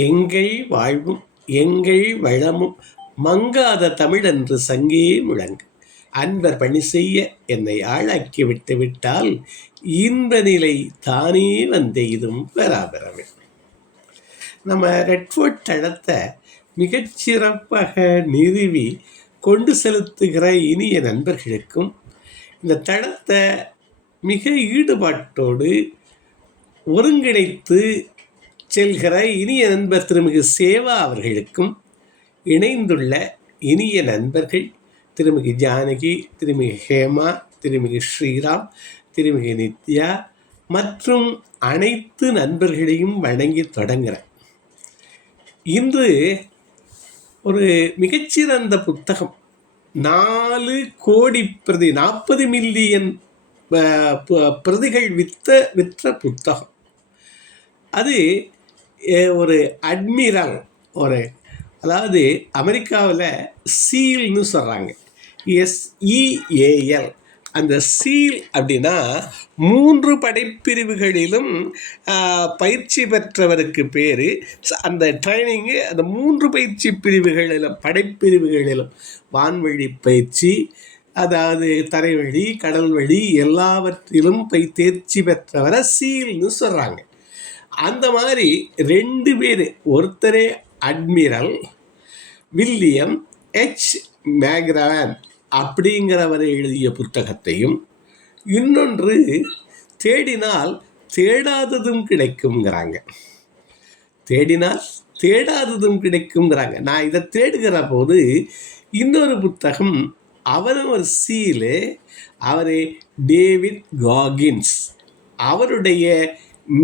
எங்கள் வாழ்வும் எங்கள் வளமும் மங்காத தமிழென்று சங்கே முழங்கு. அன்பர் பணி செய்ய என்னை ஆளாக்கி விட்டு விட்டால் இன்ப நிலை தானே வந்தெய்தும் பெறாபெறவே. நம்ம ரெட்ஃபோர்ட் தளத்தை மிகச்சிறப்பாக நிறுவி கொண்டு செலுத்துகிற இனிய நண்பர்களுக்கும், இந்த தளத்தை மிக ஈடுபாட்டோடு ஒருங்கிணைத்து செல்கிற இனிய நண்பர் திருமிகு சேவா அவர்களுக்கும், இணைந்துள்ள இனிய நண்பர்கள் திருமிகு ஜானகி, திருமிகு ஹேமா, திருமிகு ஸ்ரீராம், திருமிகு நித்யா மற்றும் அனைத்து நண்பர்களையும் வணங்கி தொடங்குகிறேன். இன்று ஒரு மிகச்சிறந்த புத்தகம், 4 கோடி பிரதி, 40 மில்லியன் பிரதிகள் விற்ற புத்தகம். அது ஒரு அட்மிரல், அதாவது அமெரிக்காவில் சீல்னு சொல்கிறாங்க, SEAL. அந்த சீல் அப்படின்னா 3 படைப்பிரிவுகளிலும் பயிற்சி பெற்றவருக்கு பேர். அந்த ட்ரைனிங்கு அந்த 3 பயிற்சி பிரிவுகளிலும் படைப்பிரிவுகளிலும் வான்வழி பயிற்சி, அதாவது தரைவழி, கடல் வழி எல்லாவற்றிலும் தேர்ச்சி பெற்றவரை சீல்னு சொல்கிறாங்க. அந்த மாதிரி 2 பேர், ஒருத்தரே அட்மிரல் வில்லியம் H. மேக்ரான் அப்படிங்கிறவரை எழுதிய புத்தகத்தையும், இன்னொன்று தேடினால் தேடாததும் கிடைக்குங்கிறாங்க. தேடினால் தேடாததும் கிடைக்குங்கிறாங்க. நான் இதை தேடுகிற போது இன்னொரு புத்தகம், அவரும் ஒரு சீலு, அவர் டேவிட் காகின்ஸ், அவருடைய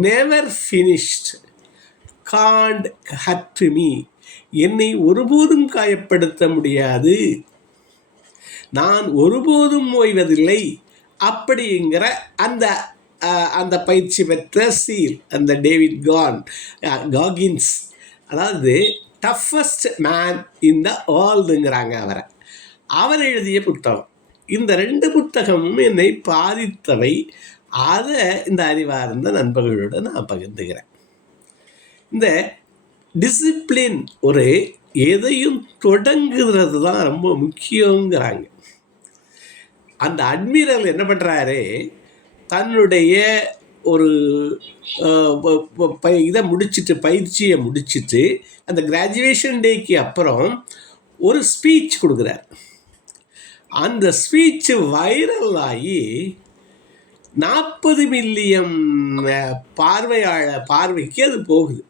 never finished can't hurt me, என்னை ஒருபோதும் காயப்படுத்த முடியாது, நான் ஒருபோதும் ஓய்வதில்லை அப்படிங்கிற அந்த பயிற்சி பெற்ற சீல், அந்த டேவிட் காகின்ஸ், அதாவது டஃபஸ்ட் மேன் இன் த வேர்ல்டுங்கிறாங்க அவரை. அவர் எழுதிய புத்தகம். இந்த 2 புத்தகமும் என்னை பாதித்தவை. அதை இந்த அறிவார்ந்த நண்பர்களோடு நான் பகிர்ந்துக்கிறேன். இந்த டிசிப்ளின், ஒரு எதையும் தொடங்குகிறது தான் ரொம்ப முக்கியங்கிறாங்க. அந்த அட்மிரல் என்ன பண்ணுறாரு, தன்னுடைய ஒரு இதை முடிச்சுட்டு, பயிற்சியை முடிச்சுட்டு, அந்த கிராஜுவேஷன் டேக்கு அப்புறம் ஒரு ஸ்பீச் கொடுக்குறார். அந்த ஸ்பீச்சு வைரல் ஆகி 40 மில்லியன் பார்வைக்கு அது போகுது.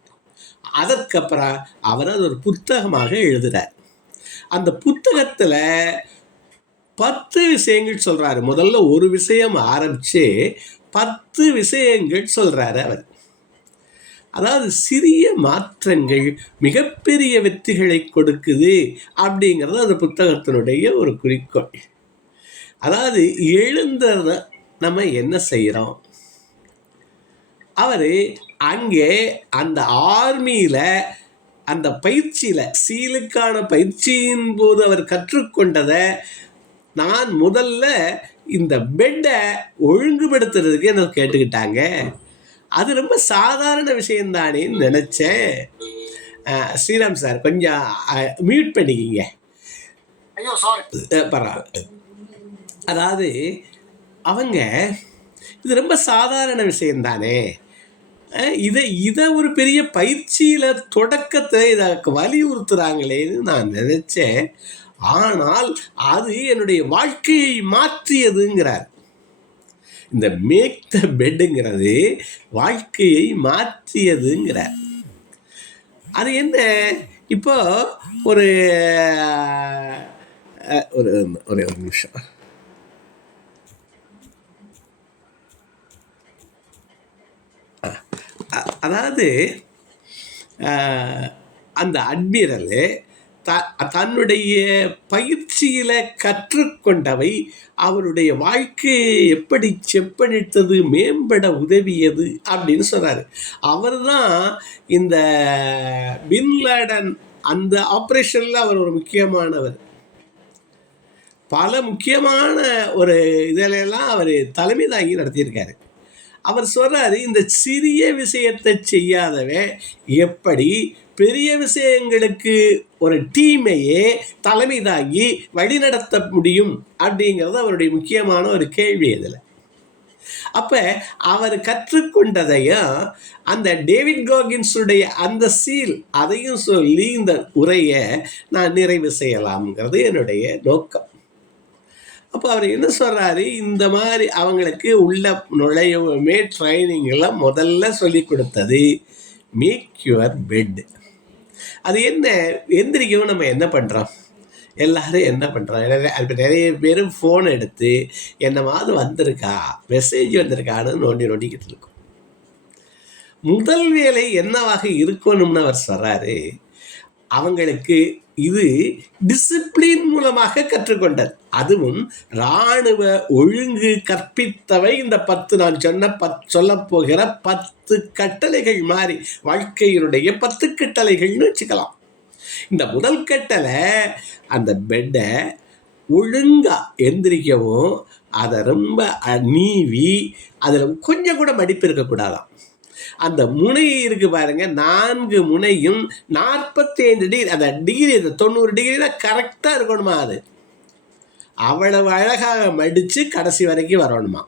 அதற்கப்புறம் அவர் அது ஒரு புத்தகமாக எழுதுகிறார். அந்த புத்தகத்தில் 10 விஷயங்கள் சொல்கிறாரு. முதல்ல ஒரு விஷயம் ஆரம்பித்து 10 விஷயங்கள் சொல்கிறாரு அவர். அதாவது சிறிய மாற்றங்கள் மிகப்பெரிய வெற்றிகளை கொடுக்குது அப்படிங்கிறது அந்த புத்தகத்தினுடைய ஒரு குறிக்கோள். அதாவது எழுந்ததை நம்ம என்ன செய்கிறோம். அவர் அங்கே அந்த ஆர்மியில், அந்த பயிற்சியில், சீலுக்கான பயிற்சியின் போது அவர் கற்றுக்கொண்டதை, நான் முதல்ல இந்த பெட்டை ஒழுங்குபடுத்துறதுக்கு என்ன கேட்டுக்கிட்டாங்க, அது ரொம்ப சாதாரண விஷயந்தானேன்னு நினச்சேன். ஸ்ரீராம் சார் கொஞ்சம் மியூட் பண்ணிக்கிங்க. பரவாயில்ல. அதாவது அவங்க இது ரொம்ப சாதாரண விஷயந்தானே, இதை ஒரு பெரிய பயிற்சியில் தொடக்கத்தை இதை வலியுறுத்துகிறாங்களேன்னு நான் நினச்சேன். ஆனால் அது என்னுடைய வாழ்க்கையை மாற்றியதுங்கிறார். இந்த மேக் த பெட்டுங்கிறது வாழ்க்கையை மாற்றியதுங்கிறார். அது என்ன, இப்போ ஒரு ஒரு நிமிஷம். அதாவது அந்த அட்மிரல் தன்னுடைய பயிற்சியில் கற்றுக்கொண்டவை அவருடைய வாழ்க்கையை எப்படி செப்பனிட்டது, மேம்பட உதவியது அப்படின்னு சொல்கிறாரு. அவர் தான் இந்த பின் லேடன் அந்த ஆப்ரேஷனில் அவர் ஒரு முக்கியமானவர். பல முக்கியமான ஒரு இதிலெல்லாம் அவர் தலைமை தாங்கி நடத்தியிருக்காரு. அவர் சொல்கிறாரு, இந்த சிறிய விஷயத்தை செய்யாதவன் எப்படி பெரிய விஷயங்களுக்கு ஒரு டீமையே தலைமை தாங்கி வழிநடத்த முடியும் அப்படிங்கிறது அவருடைய முக்கியமான ஒரு கேள்வி இதில். அப்போ அவர் கற்றுக்கொண்டதையும் அந்த டேவிட் கோகின்ஸுடைய அந்த சீல் அதையும் சொல்லி இந்த உரையை நான் நிறைவு செய்யலாம்ங்கிறது என்னுடைய நோக்கம். அப்போ அவர் என்ன சொல்கிறாரு, இந்த மாதிரி அவங்களுக்கு உள்ள நுழையவுமே ட்ரைனிங்கெல்லாம் முதல்ல சொல்லி கொடுத்தது மேக் யுவர் பெட். அது என்ன, எந்திரிக்கவும் நம்ம என்ன பண்ணுறோம், எல்லோரும் என்ன பண்ணுறோம், இப்போ நிறைய பேர் ஃபோன் எடுத்து என்னமாவது வந்திருக்கா, மெசேஜ் வந்திருக்கான்னு நோண்டிக்கிட்டு இருக்கும். முதல் வேலை என்னவாக இருக்கணும்னு அவர் சொல்கிறாரு, அவங்களுக்கு இது டிசிப்ளின் மூலமாக கற்றுக்கொண்டது. அதுவும் இராணுவ ஒழுங்கு கற்பித்தவை இந்த 10 நான் சொல்ல போகிற 10 கட்டளைகள் மாதிரி வாழ்க்கையினுடைய 10 கட்டளைகள்னு வச்சுக்கலாம். இந்த முதல் கட்டளை அந்த பெட்டை ஒழுங்காக எந்திரிக்கவும் அதை ரொம்ப நீவி அதில் கொஞ்சம் கூட மடிப்பு இருக்கக்கூடாதான். அந்த முனை இருக்குது பாருங்க, 4 முனையும் 45 டிகிரி, அந்த டிகிரி 90 டிகிரி தான் கரெக்டாக இருக்கணுமா. அது அவ்வளவு அழகாக மடித்து கடைசி வரைக்கும் வரணுமா.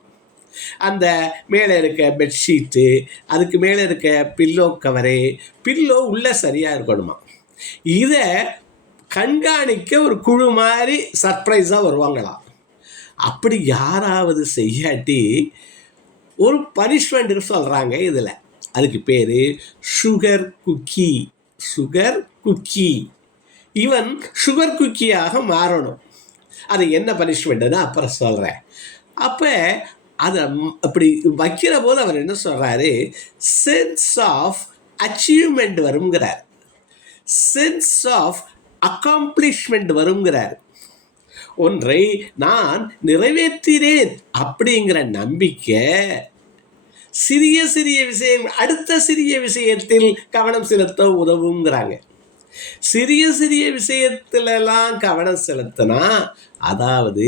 அந்த மேலே இருக்க பெட்ஷீட்டு, அதுக்கு மேலே இருக்க பில்லோ கவரு, பில்லோ உள்ளே சரியாக இருக்கணுமா. இதை கண்காணிக்க ஒரு குழு மாதிரி சர்ப்ரைஸாக வருவாங்களாம். அப்படி யாராவது செய்யாட்டி ஒரு பனிஷ்மெண்ட்டுக்கு சொல்கிறாங்க இதில். அதுக்கு பேர் சுகர் குக்கி. Sugar cookie. இவன் சுகர் குக்கியாக மாறணும். அது என்ன பனிஷ்மெண்ட்டுன்னு அப்புறம் சொல்கிறேன். அப்போ அதை அப்படி வைக்கிற போது அவர் என்ன சொல்கிறாரு, சென்ஸ் ஆஃப் அச்சீவ்மெண்ட் வருங்கிறார், சென்ஸ் ஆஃப் அக்காம்ப்ளிஷ்மெண்ட் வருங்கிறார். ஒன்றை நான் நிறைவேற்றினேன் அப்படிங்கிற நம்பிக்கை சிறிய சிறிய விஷயம் அடுத்த சிறிய விஷயத்தில் கவனம் செலுத்த உதவுங்கிறாங்க. சிறிய சிறிய விஷயத்திலெல்லாம் கவனம் செலுத்தினா, அதாவது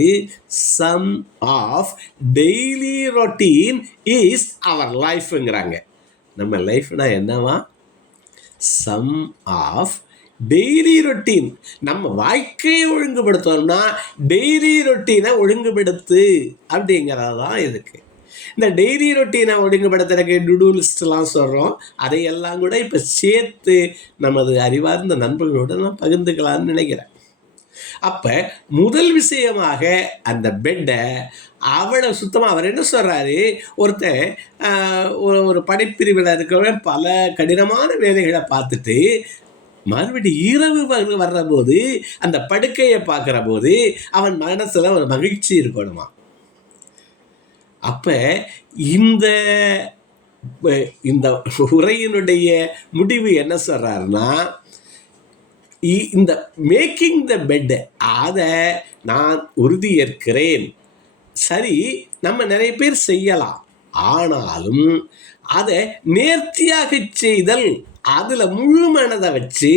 sum of daily routine is our லைஃப்ங்கிறாங்க. நம்ம லைஃப்னா என்னவா, சம் ஆஃப் டெய்லி ரொட்டீன். நம்ம வாழ்க்கையை ஒழுங்குபடுத்தணும்னா டெய்லி ரொட்டீனை ஒழுங்குபடுத்து அப்படிங்கிறது தான் இதுக்கு. இந்த டெய்லி ரொட்டீனை ஒழுங்குபடுத்துறதுக்கு டுடூ லிஸ்ட்லாம் சொல்கிறோம். அதையெல்லாம் கூட இப்போ சேர்த்து நமது அறிவார்ந்த நண்பர்களோடு நான் பகிர்ந்துக்கலான்னு நினைக்கிறேன். அப்போ முதல் விஷயமாக அந்த பெட்டை அவ்வளோ சுத்தமாக, அவர் என்ன சொல்கிறாரு, ஒருத்தன் ஒரு படைப்பிரிவில் இருக்கிறவன் பல கடினமான வேலைகளை பார்த்துட்டு மறுபடியும் இரவு வர்ற போது அந்த படுக்கையை பார்க்குற போது அவன் மனசில் ஒரு மகிழ்ச்சி இருக்கணுமா. அப்போ இந்த உரையினுடைய முடிவு என்ன சொல்கிறாருன்னா, இந்த மேக்கிங் த பெட் அதை நான் உறுதியேற்கிறேன். சரி, நம்ம நிறைய பேர் செய்யலாம், ஆனாலும் அதை நேர்த்தியாக செய்தல், அதில் முழு மனதை வச்சு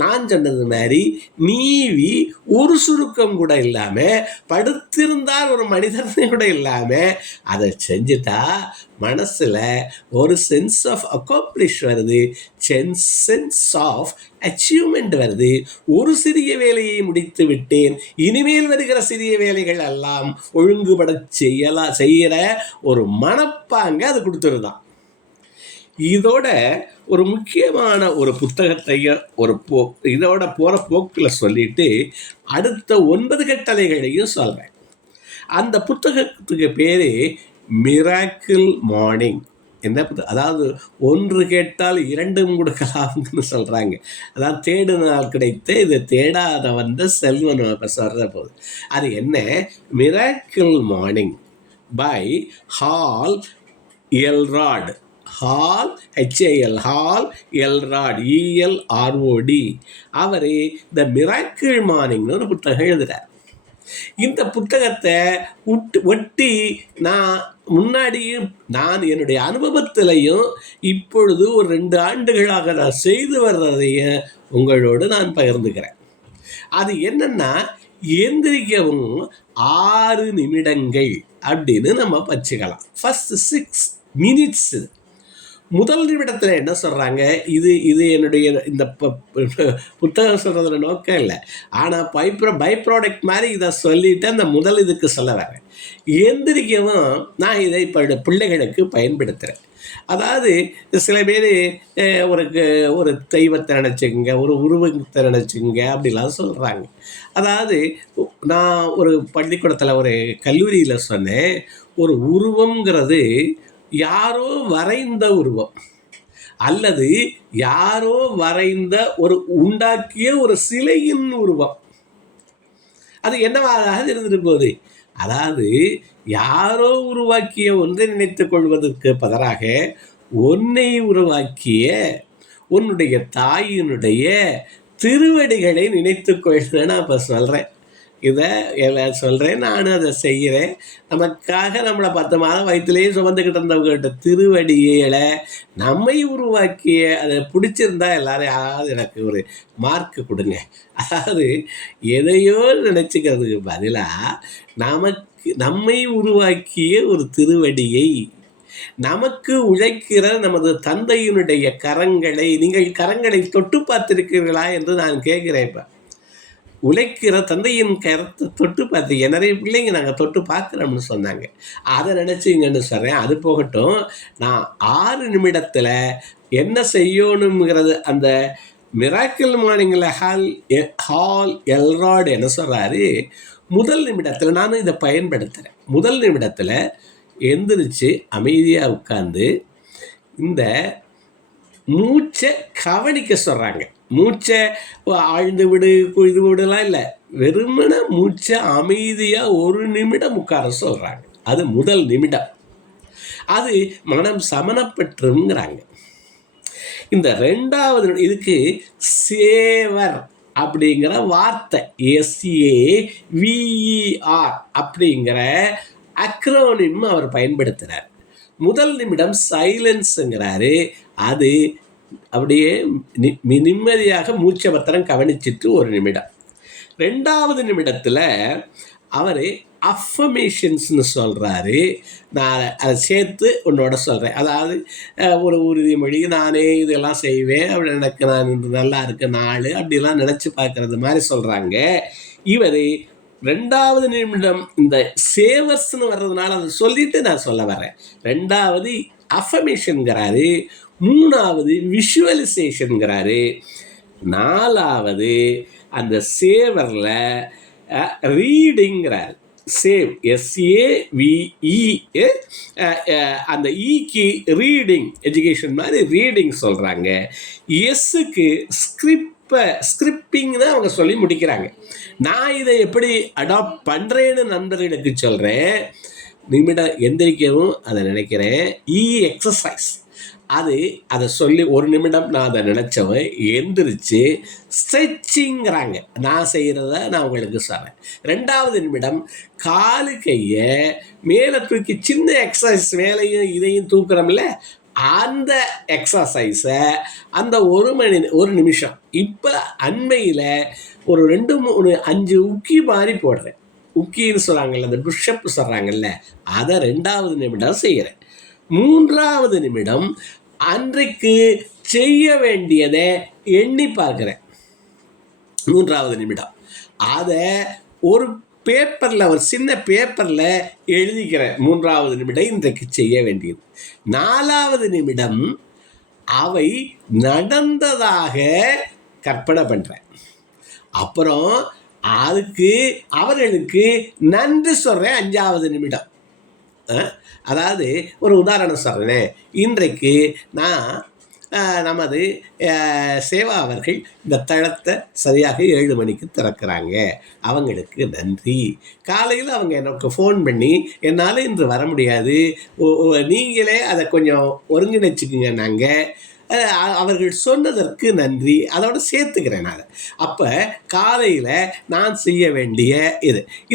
நான் சொன்னது மாதிரி நீவி ஒரு சுருக்கம் கூட இல்லாமல், படுத்திருந்தால் ஒரு மனிதனை கூட இல்லாமல் அதை செஞ்சுட்டா மனசில் ஒரு சென்ஸ் ஆஃப் அக்காம்ப்ளிஷ் வருது, சென்ஸ் ஆஃப் அச்சீவ்மெண்ட் வருது. ஒரு சிறிய வேலையை முடித்து விட்டேன், இனிமேல் வருகிற சிறிய வேலைகள் எல்லாம் ஒழுங்குபட செய்கிற ஒரு மனப்பாங்க அது கொடுத்துருதான். இதோட ஒரு முக்கியமான ஒரு புத்தகத்தையும் இதோட போகிற போக்கில் சொல்லிட்டு அடுத்த 9 கட்டளைகளையும் சொல்கிறேன். அந்த புத்தகத்துக்கு பேர் மிராக்கிள் மார்னிங். என்ன அதாவது 1 கேட்டால் 2 கொடுக்கலாம்னு சொல்கிறாங்க. அதாவது தேடினால் கிடைத்த இது தேடாத வந்த செல்வன் சொல்கிற போது அது என்ன, miracle morning by Hal Elrod. Hal HAL, Hal Elrod ELROD. அவர் த மிராக்கிள் மார்னிங்னு ஒரு புத்தகம் எழுதுகிறார். இந்த புத்தகத்தை ஒட்டி நான் முன்னாடியும் நான் என்னுடைய அனுபவத்திலையும் இப்பொழுது ஒரு 2 ஆண்டுகளாக நான் செய்து வர்றதையும் உங்களோடு நான் பகிர்ந்துக்கிறேன். அது என்னன்னா, எந்திரிக்கவும் 6 நிமிடங்கள் அப்படின்னு நம்ம வச்சுக்கலாம். ஃபர்ஸ்ட் 6 minutes முதல் நிமிடத்தில் என்ன சொல்கிறாங்க, இது என்னுடைய இந்த புத்தகம் சொல்கிறதுல நோக்கம் இல்லை, ஆனால் பை ப்ராடக்ட் மாதிரி இதை சொல்லிவிட்டு அந்த முதல் இதுக்கு சொல்ல வரேன். எந்திரிக்கவும் நான் இதை பிள்ளைகளுக்கு பயன்படுத்துகிறேன். அதாவது சில பேர் ஒரு தெய்வத்தை நினச்சிங்க, ஒரு உருவத்தை நினச்சிங்க அப்படிலாம் சொல்கிறாங்க. அதாவது நான் ஒரு பள்ளிக்கூடத்தில் ஒரு கல்லூரியில் சொன்னேன், ஒரு உருவங்கிறது யாரோ வரைந்த உருவம் அல்லது யாரோ வரைந்த உண்டாக்கிய ஒரு சிலையின் உருவம். அது என்னவாக இருந்துட்டு போகுது. அதாவது யாரோ உருவாக்கிய ஒன்றை நினைத்து கொள்வதற்கு பதிலாக உன்னை உருவாக்கிய உன்னுடைய தாயினுடைய திருவடிகளை நினைத்து கொள்கிறேன். நான் இப்போ சொல்கிறேன், இதை எல்லாம் சொல்கிறேன், நானும் அதை செய்கிறேன். நமக்காக நம்மளை 10 மாதம் வயிற்றுலேயே சுமந்துக்கிட்டு இருந்தவங்ககிட்ட திருவடிகளை நம்மை உருவாக்கிய அதை பிடிச்சிருந்தா எல்லாரும் யாராவது எனக்கு ஒரு மார்க்கு கொடுங்க. அதாவது எதையோ நினச்சிக்கிறதுக்கு பதிலாக நம்மை உருவாக்கிய ஒரு திருவடியை, நமக்கு உழைக்கிற நமது தந்தையினுடைய கரங்களை நீங்கள் கரங்களை தொட்டு பார்த்திருக்கிறீர்களா என்று நான் கேட்கிறேன். இப்போ உழைக்கிற தந்தையின் கரத்தை தொட்டு பார்த்து நிறைய பிள்ளைங்க நாங்கள் தொட்டு பார்க்குறோம்னு சொன்னாங்க. அதை நினச்சிங்கன்னு சொல்கிறேன். அது போகட்டும், நான் 6 நிமிடத்தில் என்ன செய்யணுங்கிறது அந்த மிராக்கிள் மார்னிங்கில் ஹால் எல்ராட் என்ன சொல்கிறாரு, முதல் நிமிடத்தில் நானும் இதை பயன்படுத்துகிறேன். முதல் நிமிடத்தில் எந்திரிச்சு அமைதியாக உட்காந்து இந்த மூச்சை கவனிக்க சொல்கிறாங்க. மூச்சை ஆழ்ந்து விடு இது விடலாம் இல்லை, வெறுமன மூச்சை அமைதியாக 1 நிமிடம் உட்கார சொல்கிறாங்க. அது முதல் நிமிடம். அது மனம் சமணப்பெற்றுங்கிறாங்க. இந்த 2வது இதுக்கு சேவர் அப்படிங்கிற வார்த்தை SAVER அப்படிங்கிற அக்ரோனிம் அவர் பயன்படுத்துகிறார். முதல் நிமிடம் சைலன்ஸுங்கிறாரு. அது அப்படியே நிம்மதியாக மூச்சை பத்திரம் கவனிச்சிட்டு 1 நிமிடம். 2வது நிமிடத்தில் அவர் அஃபர்மேஷன்ஸ்னு சொல்கிறாரு. நான் அதை சேர்த்து உன்னோட சொல்கிறேன். அதாவது ஒரு உறுதிமொழி, நானே இதெல்லாம் செய்வேன், அப்படி எனக்கு நான் நல்லா இருக்க நாள் அப்படிலாம் நினச்சி பார்க்குறது மாதிரி சொல்கிறாங்க. இவர் 2வது நிமிடம் இந்த சேவர்ஸ்னு வர்றதுனால அதை சொல்லிட்டு நான் சொல்ல வரேன். 2வது அஃபர்மேஷனுங்கிறாரு, 3வது விஷுவலைசேஷனுங்கிறாரு, 4வது அந்த சேவரில் ரீடிங்கிறார். சேவ் SAVE அந்த ஈக்கு ரீடிங், எஜுகேஷன் மாதிரி ரீடிங் சொல்கிறாங்க. எஸ்ஸுக்கு ஸ்கிரிப்பிங் தான் அவங்க சொல்லி முடிக்கிறாங்க. நான் இதை எப்படி அடாப்ட் பண்ணுறேன்னு நண்பர்களுக்கு சொல்கிறேன். நிமிடம் எந்திரிக்கவும் அதை நினைக்கிறேன். எக்ஸசைஸ் அதை சொல்லி 1 நிமிடம் நான் அதை நினச்சவன் எந்திரிச்சு ஸ்ட்ரெச்சிங்கிறாங்க. நான் செய்கிறத நான் உங்களுக்கு சொல்கிறேன். 2வது நிமிடம் காலு கையை மேலே தூக்கி சின்ன எக்ஸசைஸ், மேலையும் இதையும் தூக்குறோம்ல, அந்த எக்ஸசைஸை அந்த 1 நிமிஷம் இப்போ அண்மையில் ஒரு 2, 3, 5 உக்கி மாதிரி போடுறேன். உக்கின்னு சொல்கிறாங்கல்ல, அந்த புஷ்அப் சொல்கிறாங்கல்ல, அதை 2வது நிமிடம் செய்கிறேன். 3வது நிமிடம் அன்றைக்கு செய்ய வேண்டியதை எண்ணி பார்க்குறேன். 3வது நிமிடம் அதை ஒரு பேப்பரில், ஒரு சின்ன பேப்பரில் எழுதிக்கிறேன். 3வது நிமிடம் இன்றைக்கு செய்ய வேண்டியது. 4வது நிமிடம் அவை நடந்ததாக கற்பனை பண்ணுறேன். அப்புறம் அதுக்கு அவர்களுக்கு நன்றி சொல்கிறேன். 5வது நிமிடம். அதாவது ஒரு உதாரணம் சொல்கிறேன். இன்றைக்கு நான் நமது சேவா அவர்கள் இந்த தளத்தை சரியாக 7 மணிக்கு திறக்கிறாங்க, அவங்களுக்கு நன்றி. காலையில் அவங்க எனக்கு ஃபோன் பண்ணி என்னால் இன்று வர முடியாது, நீங்களே அதை கொஞ்சம் ஒருங்கிணைச்சிக்குங்க, நாங்கள் அவர்கள் சொன்னதற்கு நன்றி, அதோடு சேர்த்துக்கிறேன் நான். அப்போ காலையில் நான் செய்ய வேண்டிய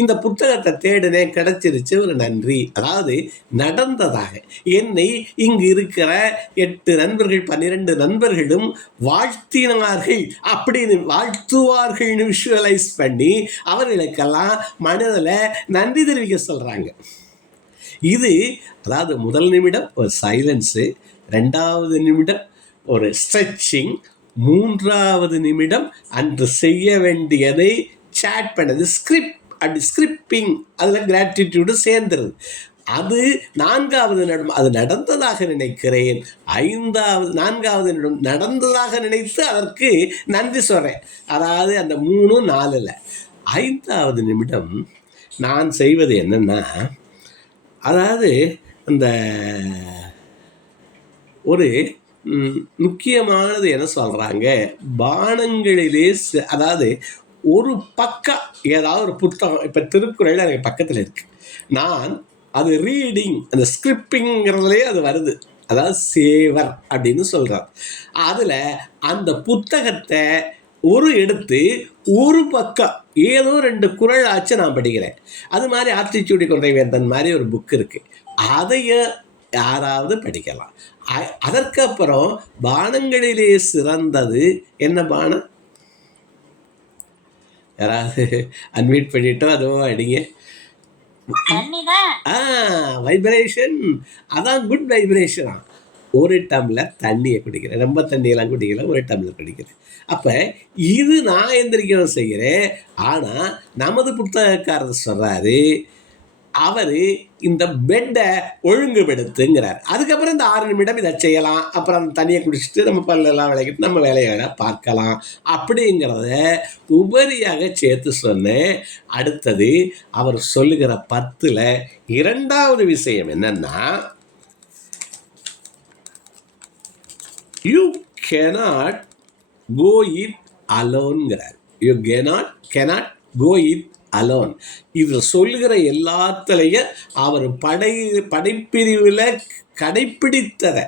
இந்த புத்தகத்தை தேடினேன், கிடச்சிருச்சு, ஒரு நன்றி. அதாவது நடந்ததாக என்னை இங்கு இருக்கிற 8 நண்பர்கள் 12 நண்பர்களும் வாழ்த்தினார்கள் அப்படின்னு வாழ்த்துவார்கள்னு விஷுவலைஸ் பண்ணி அவர்களுக்கெல்லாம் மனதில் நன்றி தெரிவிக்க சொல்கிறாங்க. இது அதாவது முதல் நிமிடம் ஒரு சைலன்ஸு, 2வது நிமிடம் ஒரு ஸ்ட்ரெச்சிங், 3வது நிமிடம் அன்று செய்ய வேண்டியதை சேட் பண்ணது, ஸ்கிரிப்பிங், அதில் கிராட்டிடியூடு சேர்ந்துருது. அது 4வது நிமிடம் அது நடந்ததாக நினைக்கிறேன். 4வது நிமிடம் நடந்ததாக நினைத்து அதற்கு நன்றி சொல்கிறேன். அதாவது அந்த 3 4ல் 5வது நிமிடம் நான் செய்வது என்னென்னா, அதாவது அந்த ஒரு முக்கியமானது என்ன சொல்கிறாங்க, பானங்களிலே அதாவது ஒரு பக்கம் ஏதாவது ஒரு புத்தகம், இப்போ திருக்குறள் எனக்கு பக்கத்தில் இருக்குது, நான் அது ரீடிங், அந்த ஸ்கிரிப்பிங்கிறதுலே அது வருது, அதாவது சேவர் அப்படின்னு சொல்கிறார். அதில் அந்த புத்தகத்தை எடுத்து ஒரு பக்கம் ஏதோ 2 குறள் ஆச்சு நான் படிக்கிறேன். அது மாதிரி ஆத்திச்சூடி கொன்றை வேந்தன் மாதிரி ஒரு புக் இருக்குது, அதையும் யாராவது படிக்கலாம். அதற்கப்புறம் பானங்களிலே சிறந்தது என்ன பானம்? யாராவது அன்மியூட் பண்ணிட்டோம், அதுவும் அடிங்க. வைப்ரேஷன், அதான் குட் வைப்ரேஷனா. ஒரு டம்ளர் தண்ணியை குடிக்கிறேன், ரொம்ப தண்ணியெல்லாம் குடிக்கல, ஒரு டம்ளர் குடிக்கிறேன். அப்போ இது நான் எந்திரிக்கவும் செய்கிறேன். ஆனால் நமது புத்தகக்காரர் சொல்கிறாரு, அவர் இந்த பெட்டை ஒழுங்குபடுத்துங்கிறார். அதுக்கப்புறம் இந்த 6 நிமிடம் இதை செய்யலாம், அப்புறம் அந்த தண்ணியை குடிச்சிட்டு நம்ம பல்லெல்லாம் விளக்கிட்டு நம்ம வேலையை பார்க்கலாம் அப்படிங்கிறத உபரியாக சேர்த்து சொன்னேன். அடுத்தது அவர் சொல்லுகிற 10ல் 2வது விஷயம் என்னன்னா, யூ கேனாட் கோ இட் அலோன்ங்கிறார். You cannot go it alone. இதில் சொல்லுகிற எல்லாத்துலேயும் அவர் படைப்பிரிவில் கடைப்பிடித்ததை,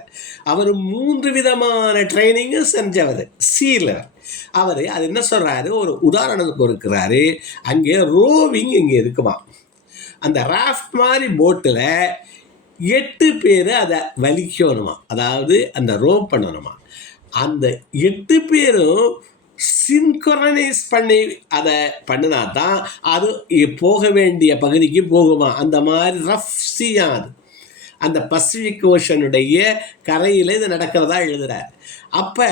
அவர் 3 விதமான ட்ரைனிங்கும் செஞ்சவர், சீலர். அவர் அது என்ன சொல்கிறாரு, ஒரு உதாரணத்துக்கு இருக்கிறாரு. அங்கே ரோவிங் இங்கே இருக்குமா, அந்த ராஃப்ட் மாதிரி போட்டில் 8 பேர் அதை வலிக்கணுமா, அதாவது அந்த ரோ பண்ணணுமா. அந்த 8 பேரும் சின்க்ரனைஸ் பண்ணி அதை பண்ணினா தான் அது போக வேண்டிய பகுதிக்கு போகுமா. அந்த மாதிரி ரஃப் சீயா, அது அந்த பசிபிக் ஓஷனுடைய கரையில் இது நடக்கிறதா எழுதுகிறார். அப்போ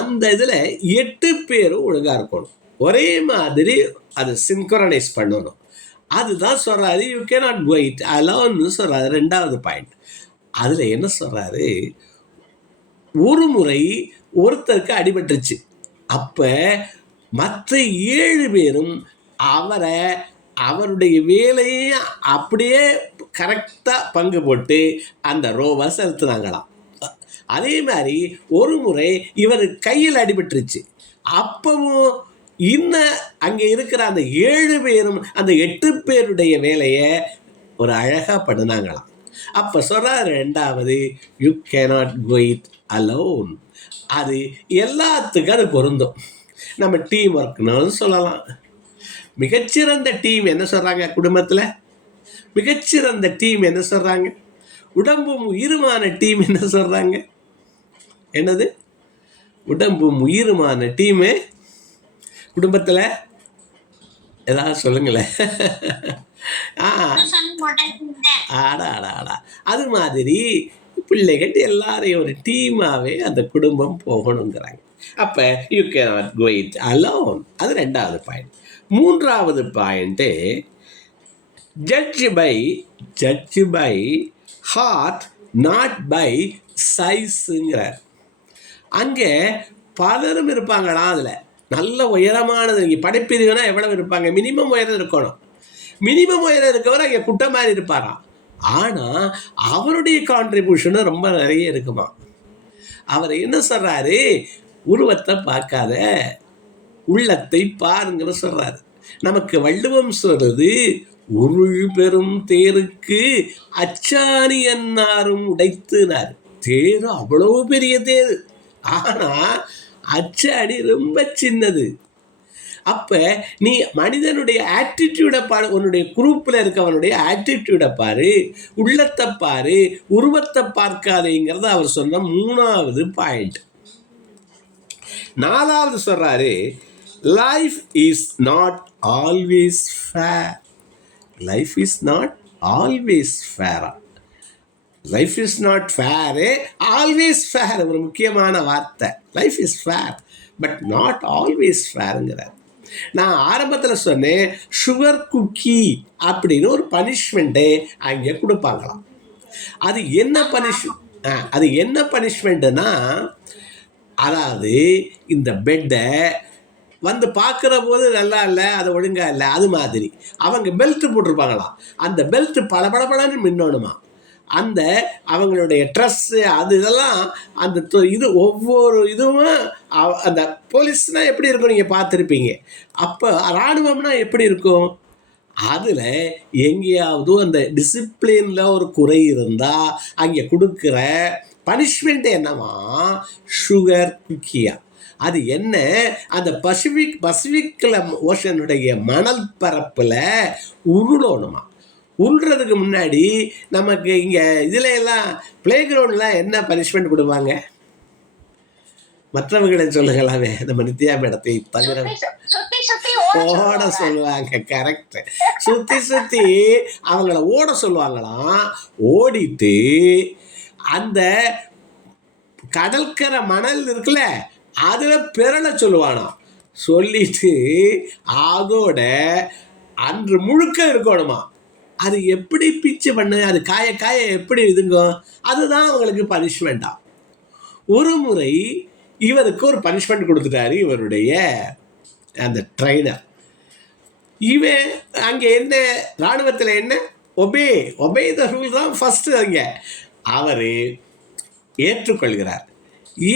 அந்த இதில் 8 பேரும் ஒழுங்காக இருக்கணும், ஒரே மாதிரி அது சின்க்ரனைஸ் பண்ணணும். அதுதான் சொல்கிறாரு, யூ கேனாட் கோ இட் அலோன்னு சொல்கிறாரு. 2வது பாயிண்ட். அதில் என்ன சொல்கிறாரு, ஒரு முறை ஒருத்தருக்கு அடிபட்டுருச்சு. அப்போ மற்ற 7 பேரும் அவருடைய வேலையை அப்படியே கரெக்டாக பங்கு போட்டு அந்த ரோவை செலுத்துனாங்களாம். அதே மாதிரி ஒரு முறை இவர் கையில் அடிபட்டுருச்சு. அப்பவும் இன்னும் அங்கே இருக்கிற அந்த 7 பேரும் அந்த 8 பேருடைய வேலையை ஒரு அழகாக பண்ணினாங்களாம். அப்போ சொல்கிறார் 2வது, you cannot go it alone. அது எல்லாத்துக்கும் அது பொருந்தும். நம்ம டீம் ஒர்க்னாலும் சொல்லலாம். மிகச்சிறந்த டீம் என்ன சொல்கிறாங்க, குடும்பத்தில் மிகச்சிறந்த டீம் என்ன சொல்கிறாங்க, உடம்பும் உயிருமான டீம் என்ன சொல்கிறாங்க, என்னது உடம்பும் உயிருமான டீமு குடும்பத்தில் ஏதாவது சொல்லுங்களேன். ஆடா அது மாதிரி பிள்ளைகள் எல்லாரையும் ஒரு டீமாகவே அந்த குடும்பம் போகணுங்கிறாங்க. அப்போ you cannot go it alone. அது 2வது பாயிண்ட். 3வது point, judge by heart not by சைஸுங்கிறார். அங்கே பலரும் இருப்பாங்களாம். அதில் நல்ல உயரமானது, நீங்கள் படைப்பிரிவுனா எவ்வளவு இருப்பாங்க, மினிமம் உயரம் இருக்கணும். மினிமம் உயரம் இருக்கவர் அங்கே குட்டை மாதிரி இருப்பாராம். ஆனால் அவருடைய கான்ட்ரிபியூஷனும் ரொம்ப நிறைய இருக்குமா. அவர் என்ன சொல்கிறாரு, உருவத்தை பார்க்காத உள்ளத்தை பாருங்கன்னு சொல்கிறாரு. நமக்கு வள்ளுவம் சொல்றது, உருள் பெரும் தேருக்கு அச்சாணி என்னாரும் உடைத்துனார். தேர் அவ்வளவு பெரிய தேர், ஆனால் அச்சாணி ரொம்ப சின்னது. அப்போ நீ மனிதனுடைய ஆட்டிடியூடை பாரு, உன்னுடைய குரூப்பில் இருக்கவனுடைய ஆட்டிடியூடை பாரு, உள்ளத்தை பாரு, உருவத்தை பார்க்காதேங்கிறது அவர் சொன்ன 3வது பாயிண்ட். 4வது சொல்கிறாரு, life is not always fair. Life is not always ஃபேரா. Life is not fair, always fair. ஒரு முக்கியமான வார்த்தை. Life is fair but not always ஃபேருங்கிறார். நான் ஆரம்பத்தில் சொன்னேன், சுகர் குக்கி அப்படின்னு ஒரு பனிஷ்மெண்ட்டு அங்கே கொடுப்பாங்களாம். அது என்ன பனிஷ்மெண்ட்டுன்னா, அதாவது இந்த பெட்டை வந்து பார்க்குற போது நல்லா இல்லை, அது ஒழுங்காக இல்லை, அது மாதிரி அவங்க பெல்ட்டு போட்டிருப்பாங்களாம். அந்த பெல்ட்டு பளபளன்னு மின்னணுமா. அந்த அவங்களுடைய ட்ரெஸ்ஸு அது இதெல்லாம் அந்த இது ஒவ்வொரு இதுவும் அந்த போலீஸ்னால் எப்படி இருக்கும் நீங்கள் பார்த்துருப்பீங்க. அப்போ இராணுவம்னா எப்படி இருக்கும்? அதில் எங்கேயாவது அந்த டிசிப்ளினில் ஒரு குறை இருந்தால் அங்கே கொடுக்குற பனிஷ்மெண்ட் என்னவா? சுகர் குக்கியா. அது என்ன? அந்த பசிபிக்கில் ஓஷனுடைய மணல் பரப்பில் உருளணுமா. உருள்றதுக்கு முன்னாடி நமக்கு இங்கே இதில் எல்லாம் ப்ளே கிரவுண்டில் என்ன பனிஷ்மெண்ட் கொடுப்பாங்க? மற்றவர்களை சொல்லுங்களாமே. நம்ம நித்யா மேடத்தை தவிர ஓட சொல்லுவாங்க. கரெக்ட். சுற்றி அவங்கள ஓட சொல்லுவாங்களாம். ஓடிட்டு அந்த கடற்கரை மணல் இருக்குல்ல, அதில் பிறல சொல்லுவானாம். சொல்லிட்டு அதோட அன்று முழுக்க இருக்கணுமா. அது எப்படி பிச்சு பண்ணு, அது காய எப்படி இதுங்கோ, அதுதான் அவங்களுக்கு பனிஷ்மெண்ட்டா. ஒரு முறை இவருக்கு ஒரு பனிஷ்மெண்ட் கொடுத்துட்டாரு இவருடைய அந்த ட்ரைனர். இவன் அங்கே என்ன இராணுவத்தில் என்ன ஒபே த ரூல் தான் ஃபஸ்ட்டு. அங்கே அவர் ஏற்றுக்கொள்கிறார்.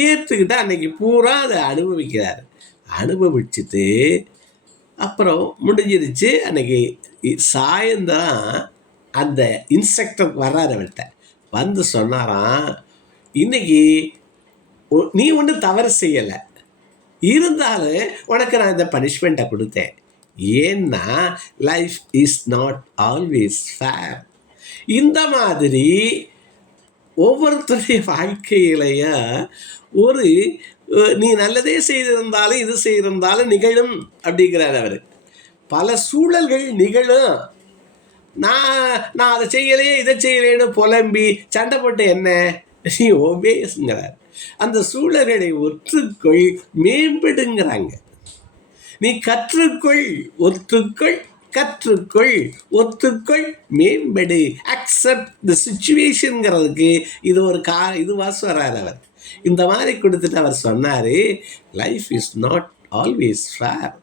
ஏற்றுக்கிட்டு அன்னைக்கு பூரா அதை அனுபவிக்கிறார். அனுபவிச்சுட்டு அப்புறம் முடிஞ்சிருச்சு. அன்னைக்கு சாயந்தான் அந்த இன்ஸ்ட்ரக்டர் வர்றார். அவர்கிட்ட வந்து சொன்னாராம், இன்னைக்கு நீ ஒன்றும் தவறு செய்யலை, இருந்தாலும் உனக்கு நான் இந்த பனிஷ்மெண்ட்டை கொடுத்தேன். ஏன்னா life is not always fair. இந்த மாதிரி ஒவ்வொருத்தருடைய வாழ்க்கையிலையும் ஒரு நீ நல்லதே செய்திருந்தாலும் இது செய்திருந்தாலும் நிகழும் அப்படிங்கிறார் அவர். பல சூழல்கள் நிகழும். நான் அதை செய்யலையே இதை செய்யலேன்னு புலம்பி சண்டை போட்டு என்ன, நீ ஒபேஸ்ங்கிறார். அந்த சூழல்களை ஒற்றுக்கொள், மேம்படுங்கிறாங்க. நீ கற்றுக்கொள், ஒத்துக்கொள், கற்றுக்கொள், ஒத்துக்கொள், மேம்படு. அக்செப்ட் தி சிச்சுவேஷனுங்கிறதுக்கு இது ஒரு இதுவாக வர்றார் அவர். இந்த மாதிரி கொடுத்துட்டு அவர் சொன்னார், life is not always fair.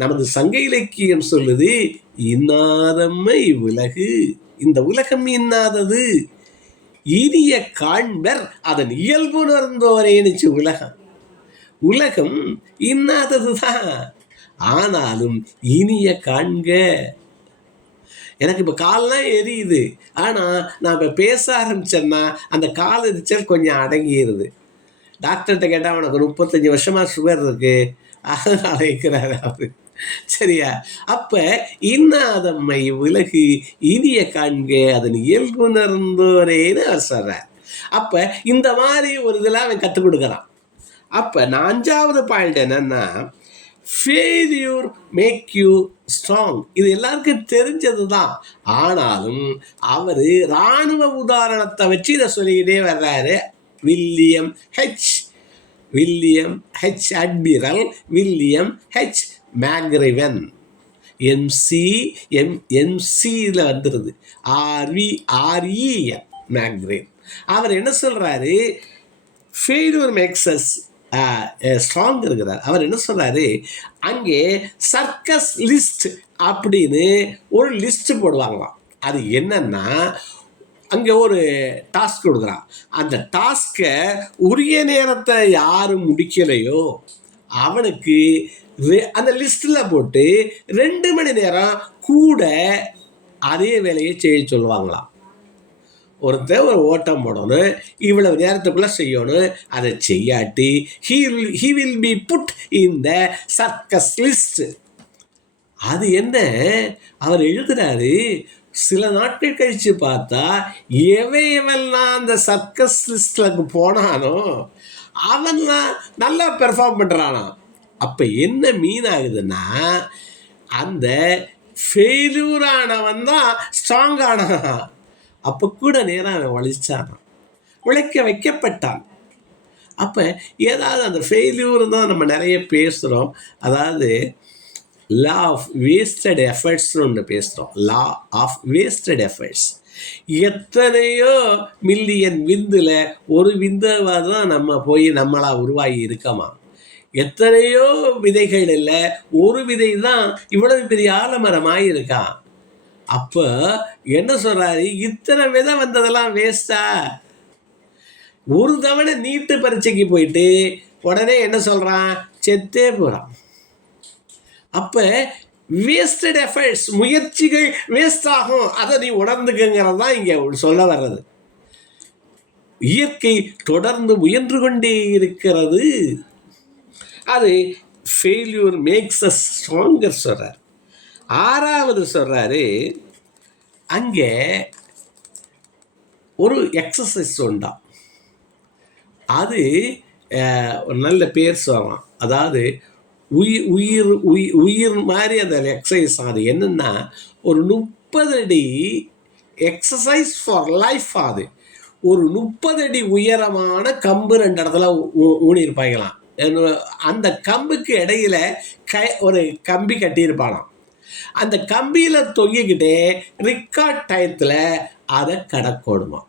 நமது சங்க இலக்கியம் சொல்லுது, இன்னாதம்மை உலகு, இந்த உலகம் இன்னாதது, இனிய காண்பர் அதன் இயல்புணர்ந்தோரேனுச்சு. உலகம் இன்னாதது தான், ஆனாலும் இனிய காண்க. எனக்கு இப்போ கால்லாம் எரியுது, ஆனால் நான் இப்போ பேச ஆரம்பித்தேன்னா அந்த கால் எரிச்சல் கொஞ்சம் அடங்கிடுது. டாக்டர்கிட்ட கேட்டால் உனக்கு 35 வருஷமாக சுகர் இருக்குது, அதனால் இருக்கிறாரு அவர். சரியா? அப்போ இன்னாதம்மை உலகு இனிய காண்க அதன் இயல்புணர்ந்தோரேன்னு அவர் சொல்கிறார். அப்போ இந்த மாதிரி ஒரு இதெல்லாம் அவன் கற்றுக் கொடுக்குறான். அப்போ நான் 5வது பாயிண்ட் என்னன்னா, ஃபெயில்யூர் மேக் யூ ஸ்ட்ராங். இது எல்லாருக்கும் தெரிஞ்சது தான். ஆனாலும் அவர் இராணுவ உதாரணத்தை வச்சு இதை சொல்லிக்கிட்டே வர்றாரு. William H Admiral William H McRaven, எம்சியில் வந்துடுது, REN மேக்ரிவன். அவர் என்ன சொல்கிறாரு? ஃபெயில்யூர் மேக்ஸ் அஸ் ஸ்ட்ராங் இருக்கிறார். அவர் என்ன சொல்கிறாரு? அங்கே சர்க்கஸ் லிஸ்ட் அப்படின்னு ஒரு லிஸ்ட் போடுவாங்களாம். அது என்னன்னா, அங்கே ஒரு டாஸ்க் கொடுக்குறான். அந்த டாஸ்கை உரிய நேரத்தை யார் முடிக்கலையோ அவனுக்கு அந்த லிஸ்ட்டில் போட்டு 2 மணி நேரம் கூட அதே வேலையை செய்ய சொல்லுவாங்களாம். ஒருத்தர் ஒரு ஓட்டம் போடணும், இவ்வளவு நேரத்துக்குள்ளே செய்யணும். அதை செய்யாட்டி he will be put in the circus list. அது என்ன அவர் எழுதுறாரு? சில நாட்கள் கழித்து பார்த்தா எவையெல்லாம் அந்த சர்க்கஸ் லிஸ்ட்லுக்கு போனானோ அவன்லாம் நல்லா பெர்ஃபார்ம் பண்ணுறானா. அப்போ என்ன மீன் ஆகுதுன்னா, அந்த ஃபெயில்யூர் ஆனவன் தான் ஸ்ட்ராங் ஆனான். அப்போ கூட நேரம் அவன் உழைச்சான், உழைக்க வைக்கப்பட்டான். அப்போ ஏதாவது அந்த ஃபெயில்யூர் தான் நம்ம நிறைய பேசுகிறோம். அதாவது லா ஆஃப் வேஸ்டட் எஃபர்ட்ஸ்னு ஒன்று பேசுகிறோம். Law of wasted efforts. எத்தனையோ மில்லியன் விந்தில் ஒரு விந்தாக தான் நம்ம போய் நம்மளாக உருவாகி இருக்கோமா. எத்தனையோ விதைகள் இல்லை, ஒரு விதை தான் இவ்வளவு பெரிய ஆலமரமாக இருக்கான். அப்போ என்ன சொல்கிறாரு, இத்தனை விதை வந்ததெல்லாம் வேஸ்டா? ஒரு தவணை நீட்டு பரீட்சைக்கு போயிட்டு உடனே என்ன சொல்கிறான், செத்தே போகிறான். அப்போ வேஸ்டட் எஃபர்ட்ஸ், முயற்சிகள் வேஸ்ட் ஆகும், அதை நீ உணர்ந்துக்கிறது தான் இங்கே சொல்ல வர்றது. இயற்கை தொடர்ந்து முயன்று கொண்டே இருக்கிறது. அது ஃபெயில்யூர் மேக்ஸ் அஸ் ஸ்ட்ராங்கர் சொல்கிறார். ஆறாவது சொல்கிறாரு, அங்கே ஒரு எக்ஸசைஸ் உண்டாம். அது ஒரு நல்ல பேர் சொல்லலாம். அதாவது உயிர் மாதிரி அந்த எக்ஸசைஸ். அது என்னென்னா ஒரு 30 அடி எக்ஸசைஸ் ஃபார் லைஃப். அது ஒரு 30 அடி உயரமான கம்பு 2 இடத்துல ஊனியிருப்பாங்களாம். அந்த கம்புக்கு இடையில ஒரு கம்பி கட்டியிருப்பானாம். அந்த கம்பியில் தொங்கிக்கிட்டே ரிக்கார்ட் டயத்தில் அதை கடக்கோடுமா.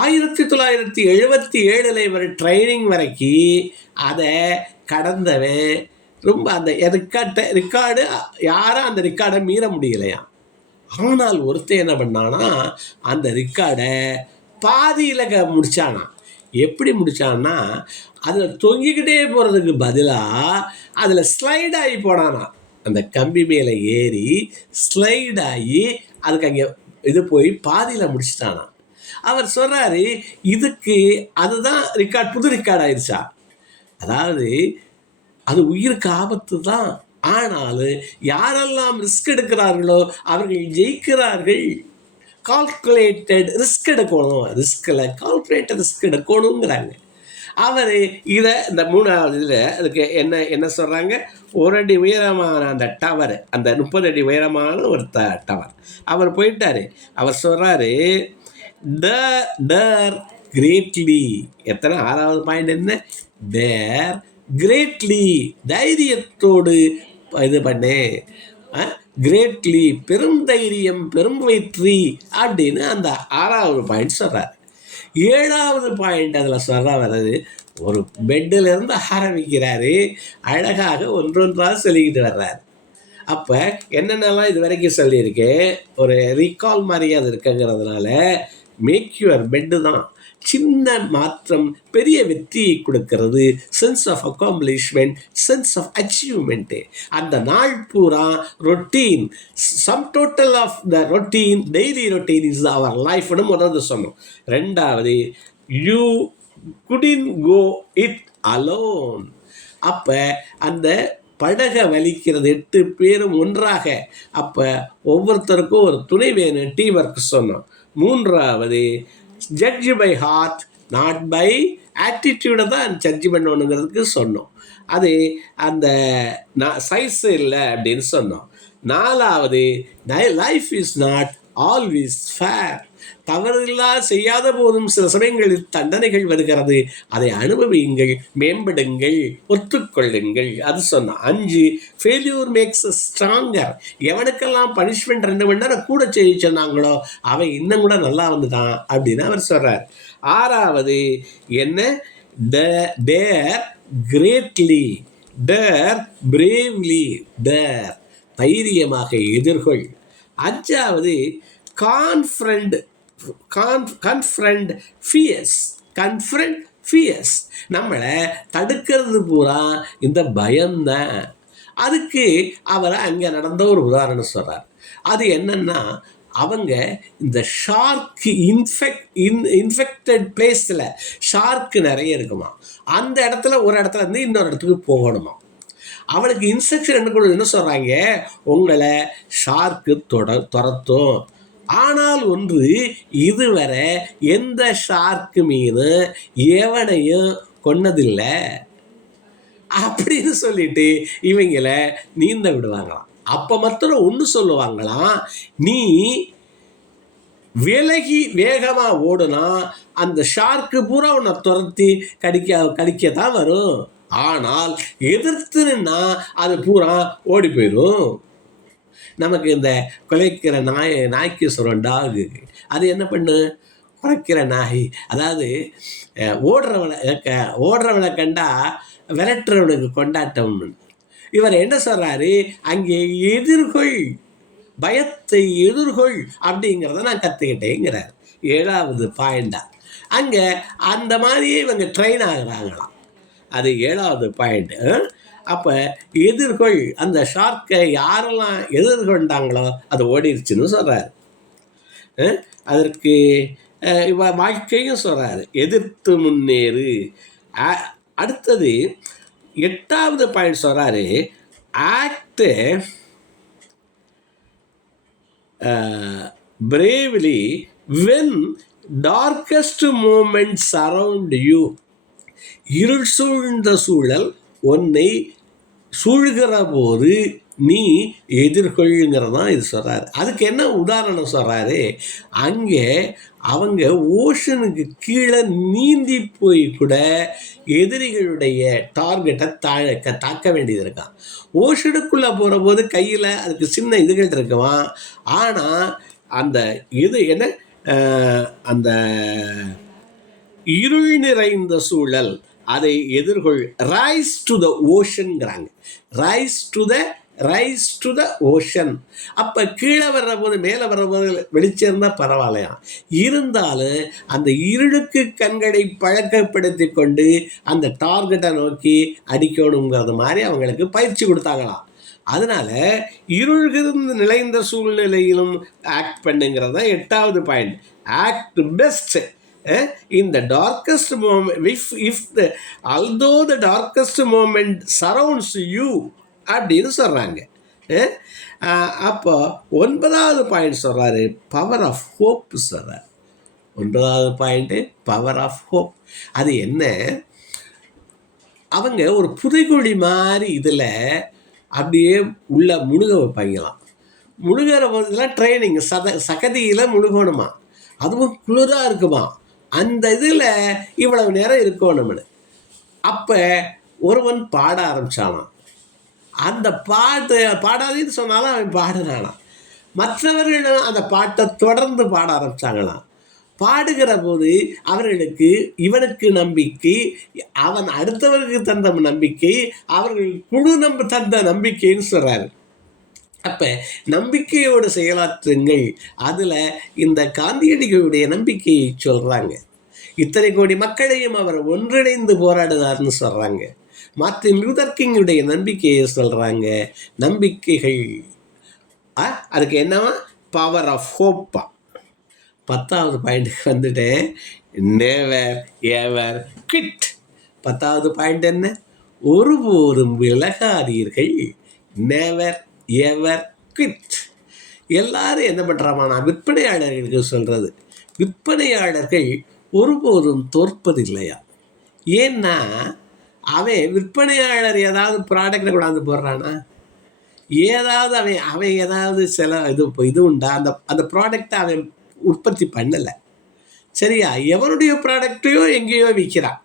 1977 இவர் ட்ரைனிங் வரைக்கும் அதை கடந்தவன் ரொம்ப அந்த ரிக்கார்டு யாரும் அந்த ரிக்கார்டை மீற முடியலையா. ஆனால் ஒருத்தர் என்ன பண்ணானா, அந்த ரிக்கார்டை பாதியில் முடித்தானா. எப்படி முடித்தான்னா, அதில் தொங்கிக்கிட்டே போகிறதுக்கு பதிலாக அதில் ஸ்லைட் ஆகி போனானா. அந்த கம்பி மேலே ஏறி ஸ்லைட் ஆகி அதுக்கு அங்கே இது போய் பாதியில் முடிச்சிட்டானா. அவர் சொல்கிறாரு, இதுக்கு அதுதான் ரிக்கார்ட், புது ரிக்கார்ட் ஆயிடுச்சா. அதாவது அது உயிருக்கு ஆபத்து தான். ஆனாலும் யாரெல்லாம் ரிஸ்க் எடுக்கிறார்களோ அவர்கள் ஜெயிக்கிறார்கள். கால்குலேட்டட் ரிஸ்க் எடுக்கணும், ரிஸ்கில் கால்குலேட்டட் ரிஸ்க் எடுக்கணுங்கிறாங்க. அவர் இதை இந்த 3வது இதில் அதுக்கு என்ன சொல்கிறாங்க, 1 அடி உயரமான அந்த டவர், அந்த 30 அடி உயரமான ஒரு டவர். அவர் போயிட்டார். அவர் சொல்கிறாரு, டேர் கிரேட்லி. எத்தனை 6வது பாயிண்ட் என்ன, டேர் கிரேட்லி, தைரியத்தோடு இது பண்ணு, கிரேட்லி பெருந்தைரியம் பெரும் வெற்றி அப்படின்னு அந்த 6வது பாயிண்ட் சொல்கிறார். 7வது பாயிண்ட் அதில் சொல்ல வர்றது, ஒரு பெட்டிலிருந்து ஆரம்பிக்கிறாரு, அழகாக ஒன்றொன்றாக சொல்லிக்கிட்டு வர்றாரு. அப்போ என்னென்னலாம் இது வரைக்கும் சொல்லியிருக்கேன், ஒரு ரீகால் மாதிரி அது இருக்குங்கிறதுனால மேக் யுவர் பெட்டு தான் சின்ன மாற்றம் பெரிய வெற்றியை கொடுக்கிறது. Sense of accomplishment, sense of achievement. அந்த நாள் பூரா routine, sum total of the routine, daily routine is our லைஃப்னு முதல்ல சொன்னோம். 2வது, you couldn't go it alone. அப்போ அந்த படகை வலிக்கிறது 8 பேரும் ஒன்றாக. அப்போ ஒவ்வொருத்தருக்கும் ஒரு துணை வேணும், டீம் ஒர்க் சொன்னோம். 3வது, judge by heart not by ஆட்டிடியூடை தான் ஜட்ஜ் பண்ணணுங்கிறதுக்கு சொன்னோம். அது அந்த சைஸ் இல்லை அப்படின்னு சொன்னோம். 4வது, life is not always fair. தவறில்லா செய்யாத போதும் சில சமயங்களில் தண்டனைகள் வருகிறது, அதை அனுபவியுங்கள், மேம்படுங்கள், ஒத்துக்கொள்ளுங்கள். அது சொன்னோம். 5, ஃபெயில்யூர் மேக்ஸ் அஸ் ஸ்ட்ராங்கர். எவனுக்கெல்லாம் பனிஷ்மெண்ட் 2 மணி நேரம் கூட செய்ய சொன்னாங்களோ அவன் இன்னும் கூட நல்லா வந்துட்டான் அப்படின்னு அவர் சொல்கிறார். 6வது என்ன, dare greatly, dare bravely, dare தைரியமாக எதிர்கொள். 5வது, கான்ஃப்ரண்ட் ஃபியர்ஸ். கன்ஃப்ரண்ட் ஃபியர்ஸ். நம்மளை தடுக்கிறது பூரா இந்த பயம்தான். அதுக்கு அவரை அங்கே நடந்த ஒரு உதாரணம் சொல்கிறார். அது என்னன்னா, அவங்க இந்த ஷார்க்கு இன்ஃபெக்டட் பிளேஸில் ஷார்க்கு நிறைய இருக்குமா, அந்த இடத்துல ஒரு இடத்துல இருந்து இன்னொரு இடத்துக்கு போகணுமா. அவளுக்கு இன்ஸ்ட்ரக்ஷன் என்ன சொல்கிறாங்க, உங்களை ஷார்க்கு துரத்தும். ஆனால் ஒன்று, இதுவரை எந்த ஷார்க்கு மீது எவனையும் கொன்னதில்லை அப்படின்னு சொல்லிட்டு இவங்களை நீந்த விடுவாங்களாம். அப்போ மாத்திரம் ஒன்று சொல்லுவாங்களாம், நீ விலகி வேகமாக ஓடுனா அந்த ஷார்க்கு பூரா உன்னை துரத்தி கடிக்கத்தான் வரும். ஆனால் எதிர்த்துன்னா அது பூரா ஓடி போயிடும். நமக்கு இந்த குலைக்கிற நாய்க்கு சொல்கிறோம் டாகு, அது என்ன பண்ணு? குறைக்கிற நாய். அதாவது ஓடுறவனை கண்டா விரட்டுறவனுக்கு கொண்டாட்டம். இவர் என்ன சொல்கிறாரு? அங்கே எதிர்கொள், பயத்தை எதிர்கொள் அப்படிங்கிறத நான் கற்றுக்கிட்டேங்கிறார். 7வது பாயிண்டா. அங்கே அந்த மாதிரியே இவங்க ட்ரெயின் ஆகுறாங்களாம். அது 7வது பாயிண்ட். அப்போ எதிர்கொள், அந்த ஷார்க்கை யாரெல்லாம் எதிர்கொண்டாங்களோ அது ஓடிடுச்சுன்னு சொல்கிறார். அதற்கு வாழ்க்கையும் சொல்கிறாரு, எதிர்த்து முன்னேறு. அடுத்தது 8வது பாயிண்ட் சொல்கிறாரு, act bravely when darkest moments surround you. இருள் சூழ்ந்த சூழல் உன்னை சூழ்கிற போது நீ எதிர்கொள்ளுங்கிறதான் இது சொல்கிறாரு. அதுக்கு என்ன உதாரணம் சொல்கிறாரு? அங்கே அவங்க ஓஷனுக்கு கீழே நீந்தி போய் கூட எதிரிகளுடைய டார்கெட்டை தாக்க வேண்டியது இருக்கான். ஓஷனுக்குள்ளே போகிற போது கையில் அதுக்கு சின்ன இதுகள் இருக்குவான். ஆனால் அந்த இது என்ன, அந்த இருள் நிறைந்த சூழல் அதை எதிர்கொள். ரைஸ் டு த ஓஷன்ங்கிறாங்க. Rise to the ocean. அப்போ கீழே வர்ற போது மேலே வர்ற போது வெளிச்சம் இருந்தால் பரவாயில்லையா, இருந்தாலும் அந்த இருளுக்கு கண்களை பழக்கப்படுத்தி கொண்டு அந்த டார்கெட்டை நோக்கி அடிக்கணுங்கிறது மாதிரி அவங்களுக்கு பயிற்சி கொடுத்தாங்களாம். அதனால இருள்கிருந்து நிலைந்த சூழ்நிலையிலும் ஆக்ட் பண்ணுங்கிறது தான் 8வது point. Act best in the darkest moment, although the darkest moment surrounds you அப்படின்னு சொல்கிறாங்க. அப்போ 9வது பாயிண்ட் சொல்கிறாரு, பவர் ஆஃப் ஹோப் சொல்கிறார். 9வது பாயிண்ட்டு பவர் ஆஃப் ஹோப். அது என்ன? அவங்க ஒரு புதைகுழி மாதிரி இதில் அப்படியே உள்ள முழுக வைப்பாங்களாம். முழுகிற போதெல்லாம் ட்ரைனிங், சகதியில் முழுகணுமா, அதுவும் குளிராக இருக்குமா, அந்த இதில் இவ்வளவு நேரம் இருக்கணும்னு. அப்போ ஒருவன் பாட ஆரம்பித்தானான். அந்த பாட்டு பாடாதேன்னு சொன்னாலும் அவன் பாடினானான். மற்றவர்களும் அந்த பாட்டை தொடர்ந்து பாட ஆரம்பித்தாங்களாம். பாடுகிற போது அவர்களுக்கு இவனுக்கு நம்பிக்கை, அவன் அடுத்தவருக்கு தந்த நம்பிக்கை, அவர்கள் குழு தந்த நம்பிக்கைன்னு சொல்கிறாரு. அப்போ நம்பிக்கையோடு செயலாற்றுங்கள். அதில் இந்த காந்தியடிகளுடைய நம்பிக்கையை சொல்கிறாங்க. இத்தனை கோடி மக்களையும் அவர் ஒன்றிணைந்து போராடினார்னு சொல்கிறாங்க. மார்ட்டின் லூதர் கிங்குடைய நம்பிக்கையை சொல்கிறாங்க. நம்பிக்கைகள் அதுக்கு என்னவா? பவர் ஆஃப் ஹோப்பா. 10வது பாயிண்ட்டுக்கு வந்துட்டேன். Never ever quit. 10வது பாயிண்ட் என்ன? ஒருபோதும் விலகாதீர்கள். Never ever quit. எல்லாரும் என்ன பண்ணுறாங்கன்னா, விற்பனையாளர்களுக்கு சொல்கிறது, விற்பனையாளர்கள் ஒருபோதும் தோற்பதில்லையா. ஏன்னா அவன் விற்பனையாளர் ஏதாவது ப்ராடக்டை கொண்டாந்து போடுறானா, ஏதாவது அவன் ஏதாவது இது உண்டா, அந்த ப்ராடக்டை அவன் உற்பத்தி பண்ணலை, சரியா? எவனுடைய ப்ராடக்டையும் எங்கேயோ விற்கிறான்.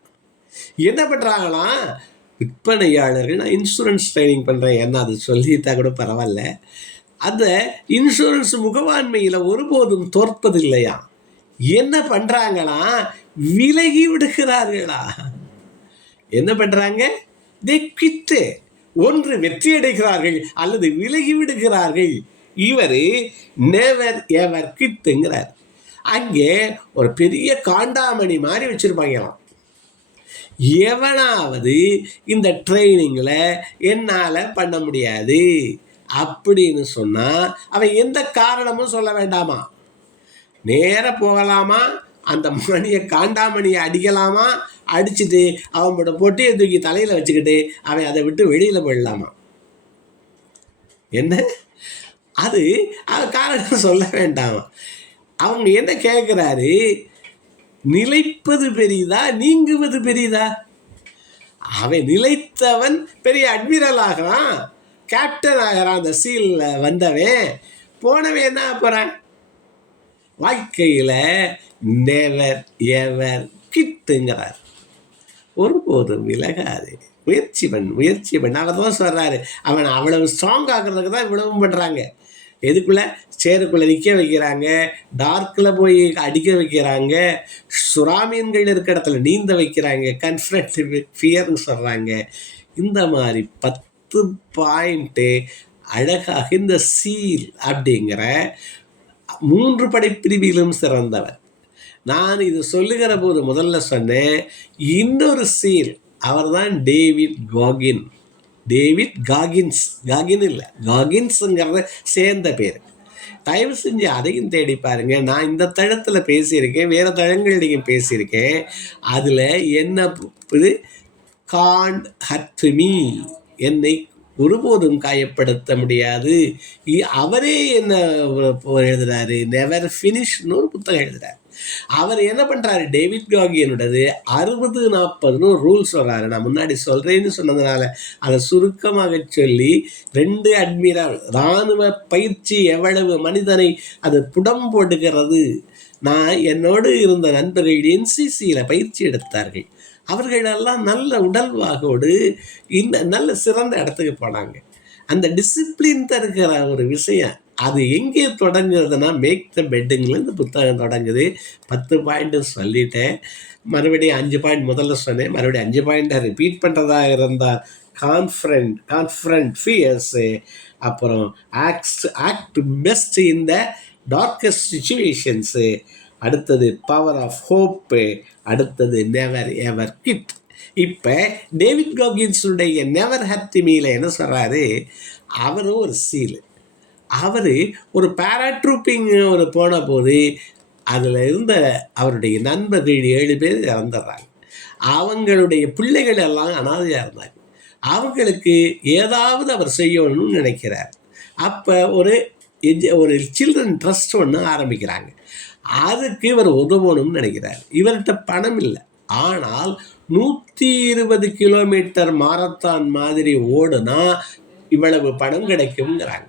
என்ன பண்ணுறாங்களாம் விற்பனையாளர்கள்? நான் இன்சூரன்ஸ் ட்ரைனிங் பண்ணுறேன், என்ன அது சொல்லிட்டா கூட பரவாயில்ல. அந்த இன்சூரன்ஸ் முகவாண்மையில் ஒருபோதும் தோற்பதில்லையா. என்ன பண்ணுறாங்களா? விலகி விடுகிறார்களா. என்ன பண்ணுறாங்க? they quit. ஒன்று வெற்றி அடைகிறார்கள் அல்லது விலகி விடுகிறார்கள். இவர் நெவர் எவர் குவிட்ங்கிறார். அங்கே ஒரு பெரிய காண்டாமணி மாதிரி வச்சுருப்பாங்களாம். எவனாவது இந்த ட்ரைனிங்கில் என்னால் பண்ண முடியாது அப்படின்னு சொன்னால் அவன் எந்த காரணமும் சொல்ல வேண்டாமா, நேராக போகலாமா, அந்த மணியை காண்டாமணியை அடிக்கலாமா, அடிச்சுட்டு அவனோட பொட்டியை தூக்கி தலையில் வச்சுக்கிட்டு அவன் அதை விட்டு வெளியில் போயிடலாமா. என்ன அது? காரணம் சொல்ல வேண்டாமா. அவங்க என்ன கேட்குறாரு? நிலைப்பது பெரிதா நீங்குவது பெரிதா? அவன் நிலைத்தவன் பெரிய அட்மிரல் ஆகிறான், கேப்டன் ஆகிறான். அந்த சீலில் வந்தவன் போனவன் என்ன போகிறான்? வாழ்க்கையில் நெவர் எவர் கிட்டுங்கிறார். ஒருபோதும் விலகாது, முயற்சி பண்ண. அவர் தான் சொல்கிறாரு, அவன் அவ்வளவு ஸ்ட்ராங் ஆகிறதுக்கு தான் இவ்வளவும் பண்ணுறாங்க. எதுக்குள்ளே சேருக்குள்ளே நிற்க வைக்கிறாங்க, டார்க்கில் போய் அடிக்க வைக்கிறாங்க, சுறாமீன்கள் இருக்கிற இடத்துல நீந்த வைக்கிறாங்க, கன்ஃபரண்ட் ஃபியர்னு சொல்கிறாங்க. இந்த மாதிரி 10 பாயிண்ட்டு அழகாக இந்த சீல் அப்படிங்கிற 3 படைப்பிரிவிலும் சிறந்தவர். நான் இது சொல்லுகிற போது முதல்ல சொன்னேன், இன்னொரு சீல் அவர் தான் டேவிட் காகின்ஸ். காகின் இல்லை, காகின்ஸுங்கிறத சேர்ந்த பேர். தயவு செஞ்சு அதையும் தேடி பாருங்க. நான் இந்த தளத்தில் பேசியிருக்கேன், வேறு தளங்கள்லையும் பேசியிருக்கேன். அதில் என்ன இது, காண்ட் ஹர்ட் மீ, என்னை ஒருபோதும் காயப்படுத்த முடியாது. அவரே என்ன எழுதுறாரு, நெவர் ஃபினிஷ்னு ஒரு புத்தகம் எழுதுறாரு. அவர் என்ன பண்ணுறாரு, டேவிட் காகியனுடையது 60-40 ரூல்ஸ் சொல்கிறாரு. நான் முன்னாடி சொல்கிறேன்னு சொன்னதுனால அதை சுருக்கமாக சொல்லி, 2 அட்மிரல் இராணுவ பயிற்சி எவ்வளவு மனிதனை அது புடம் போடுகிறது. நான் என்னோடு இருந்த நண்பர்கள் என்சிசியில் பயிற்சி எடுத்தார்கள். அவர்களெல்லாம் நல்ல உடல்வாகோடு நல்ல சிறந்த இடத்துக்கு போனாங்க. அந்த டிசிப்ளின் தருகிற ஒரு விஷயம் அது எங்கே தொடங்குறதுன்னா, மேக் த பெட்டுங்கள இந்த புத்தகம் தொடங்குது. 10 பாயிண்ட்டு சொல்லிட்டேன், மறுபடியும் 5 பாயிண்ட் முதல்ல சொன்னேன், மறுபடியும் 5 பாயிண்ட்டை ரிப்பீட் பண்ணுறதாக இருந்தால், கான்ஃபரண்ட் ஃபியர்ஸு, அப்புறம் act best in the darkest situations, அடுத்தது பவர் ஆஃப் ஹோப்பு, அடுத்தது நெவர் எவர் கிட். இப்போ டேவிட் காகின்ஸுடைய நெவர் ஹர்ட் மீல என்ன சொல்கிறாரு, அவரும் ஒரு சீல். அவர் ஒரு பேராட்ரூப்பிங் ஒரு போன போது அதில் இருந்த அவருடைய நண்பர்கள் 7 பேர் இறந்துடுறாங்க. அவங்களுடைய பிள்ளைகள் எல்லாம் அனாதையாக இருந்தாங்க. அவங்களுக்கு ஏதாவது அவர் செய்யணும்னு நினைக்கிறார். அப்போ ஒரு சில்ட்ரன் ட்ரஸ்ட் ஒன்று ஆரம்பிக்கிறாங்க. அதுக்கு இவர் உதவணும்னு நினைக்கிறார். இவர்கிட்ட பணம் இல்லை, ஆனால் 120 கிலோமீட்டர் மாரத்தான் மாதிரி ஓடுனா இவ்வளவு பணம் கிடைக்கும்ங்கிறாங்க.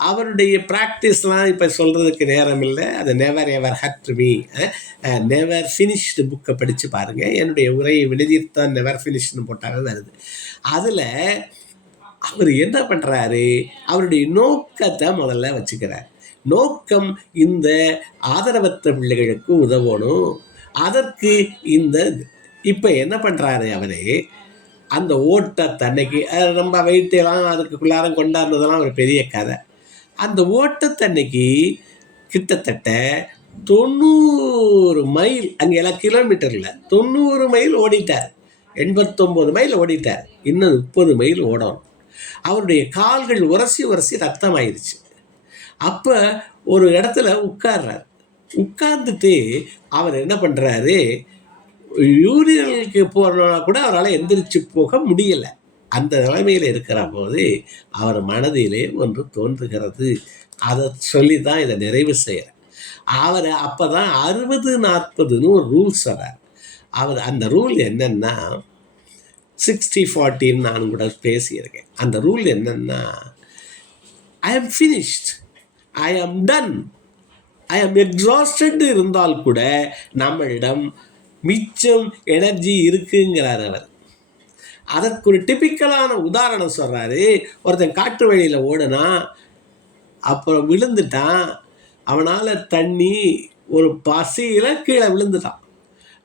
அவருடைய ப்ராக்டிஸ்லாம் இப்போ சொல்கிறதுக்கு நேரம் இல்லை. அது never ever hurt me, never finished புக்கை படித்து பாருங்கள். என்னுடைய உரையை விடுதித்தான் நெவர் ஃபினிஷ்னு போட்டாவே வருது. அதில் அவர் என்ன பண்ணுறாரு, அவருடைய நோக்கத்தை முதல்ல வச்சுக்கிறார். நோக்கம் இந்த ஆதரவற்ற பிள்ளைகளுக்கு உதவணும். அதற்கு இந்த இப்போ என்ன பண்ணுறாரு, அவர் அந்த ஓட்டத்தன்னைக்கு ரொம்ப வெயிட்டெல்லாம் அதுக்குள்ளாரம் கொண்டாடுறதெல்லாம் ஒரு பெரிய கதை. அந்த ஓட்டத்தன்னைக்கு கிட்டத்தட்ட 90 மைல், அங்கே எல்லாம் கிலோமீட்டரில் 90 மைல் ஓடிட்டார். 89 மைல் ஓடிட்டார். இன்னும் 30 மைல் ஓடணும். அவருடைய கால்கள் உரசி ரத்தம் ஆயிடுச்சு. அப்போ ஒரு இடத்துல உட்கார்றார். உட்கார்ந்துட்டு அவர் என்ன பண்ணுறாரு, யூரியனுக்கு போகிறனா கூட அவரால் எந்திரிச்சு போக முடியலை. அந்த நிலைமையில் இருக்கிற போது அவர் மனதிலே ஒன்று தோன்றுகிறது. அதை சொல்லி தான் இதை நிறைவு செய்கிறார். அவர் அப்போ தான் 60-40 ஒரு ரூல் சொல்கிறார். அவர் அந்த ரூல் என்னென்னா 60-40 நான் கூட பேசியிருக்கேன். அந்த ரூல் என்னென்னா, ஐ ஆம் ஃபினிஷ்ட், ஐ ஆம் டன், ஐ ஆம் எக்ஸாஸ்டட் இருந்தால் கூட நம்மளிடம் மிச்சம் எனர்ஜி இருக்குங்கிறார் அவர். அதற்கு ஒரு டிப்பிக்கலான உதாரணம் சொல்கிறாரு. ஒருத்தன் காட்டு வழியில் ஓடுனா, அப்புறம் விழுந்துட்டான். அவனால் தண்ணி ஒரு பசியில் கீழே விழுந்துட்டான்.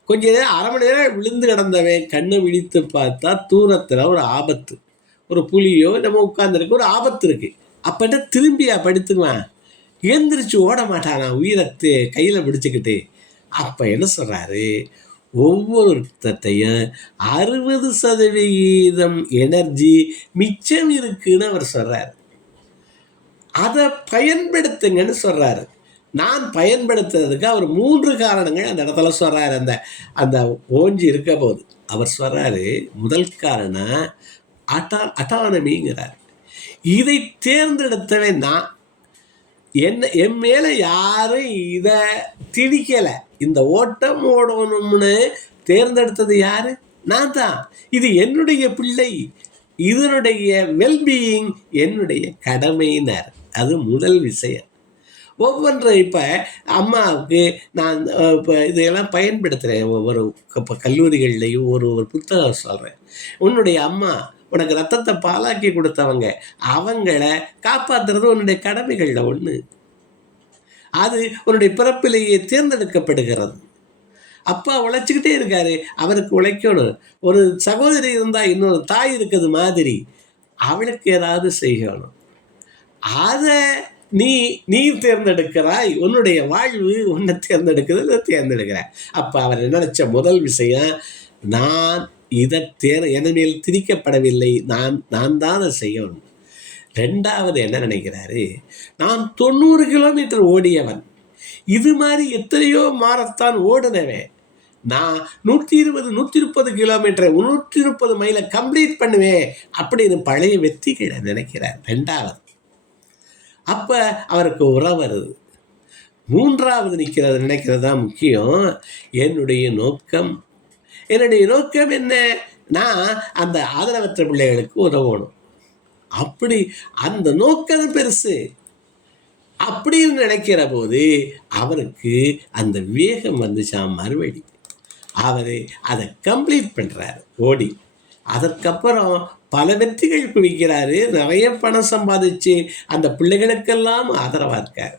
கொஞ்ச நேரம் 1/2 மணி நேரம் விழுந்து கிடந்தவன் கண்ணை விழித்து பார்த்தா தூரத்தில் ஒரு ஆபத்து, ஒரு புலியோ நம்ம உட்கார்ந்துருக்கு, ஒரு ஆபத்து இருக்குது. அப்போ திரும்பியா படுத்துக்குவேன், எழுந்திரிச்சு ஓட மாட்டானா உயிரத்து கையில் பிடிச்சிக்கிட்டு. அப்போ என்ன சொல்கிறாரு, ஒவ்வொருத்தையும் 60% எனர்ஜி மிச்சம் இருக்குன்னு அவர் சொல்கிறார். அதை பயன்படுத்துங்கன்னு சொல்கிறாரு. நான் பயன்படுத்துறதுக்கு அவர் 3 காரணங்கள் அந்த இடத்துல சொல்கிறார். அந்த ஓஞ்சி இருக்க போது அவர் சொல்கிறாரு, முதல் காரணம் அட்டானமிங்கிறார். இதை தேர்ந்தெடுத்தவன் நான், என் மேலே யாரும் இதை திணிக்கலை. இந்த ஓட்டம் ஓடணும்னு தேர்ந்தெடுத்தது யாரு? நான் தான். இது என்னுடைய பிள்ளை, இதனுடைய வெல்பீயிங் என்னுடைய கடமையினர். அது முதல் விஷயம். ஒவ்வொன்றும் இப்போ அம்மாவுக்கு நான் இப்போ இதையெல்லாம் பயன்படுத்துகிறேன். ஒவ்வொரு இப்போ கல்லூரிகள்லையும் ஒரு ஒரு புத்தகம் சொல்கிறேன். உன்னுடைய அம்மா உனக்கு ரத்தத்தை பாலாக்கி கொடுத்தவங்க, அவங்கள காப்பாற்றுறது உன்னுடைய கடமைகளில் ஒன்று. அது உன்னுடைய பிறப்பிலேயே தேர்ந்தெடுக்கப்படுகிறது. அப்பா உழைச்சிக்கிட்டே இருக்காரு, அவருக்கு உழைக்கணும். ஒரு சகோதரி இருந்தால் இன்னொரு தாய் இருக்கிறது மாதிரி அவளுக்கு ஏதாவது செய்யணும். அதை நீ நீ தேர்ந்தெடுக்கிறாய். உன்னுடைய வாழ்வு உன்னை தேர்ந்தெடுக்கிறது, தேர்ந்தெடுக்கிறாய். அப்போ அவர் நினைச்ச முதல் விஷயம், நான் இதை என மேல் திரிக்கப்படவில்லை, நான் தான் அதை செய்யணும். ரெண்டாவது என்ன நினைக்கிறாரு, நான் 90 கிலோமீட்டர் ஓடியவன், இது மாதிரி எத்தனையோ மாரத்தான் ஓடுனவன், நான் 120-130 கிலோமீட்டர் 130 மைலை கம்ப்ளீட் பண்ணுவேன் அப்படின்னு பழைய வெற்றிகளை நினைக்கிறார். ரெண்டாவது அப்போ அவருக்கு உறவு வருது. மூன்றாவது நினைக்கிறது தான் முக்கியம். என்னுடைய நோக்கம் என்ன, நான் அந்த ஆதரவற்ற பிள்ளைகளுக்கு உதவணும். அப்படி அந்த நோக்கம் பெருசு அப்படின்னு நினைக்கிற போது அவருக்கு அந்த வேகம் வந்துச்சான். மறுபடி அவர் அதை கம்ப்ளீட் பண்ணுறாரு ஓடி. அதற்கப்புறம் பல வெற்றிகள் குவிக்கிறாரு, நிறைய பணம் சம்பாதிச்சு அந்த பிள்ளைகளுக்கெல்லாம் ஆதரவாக இருக்கார்.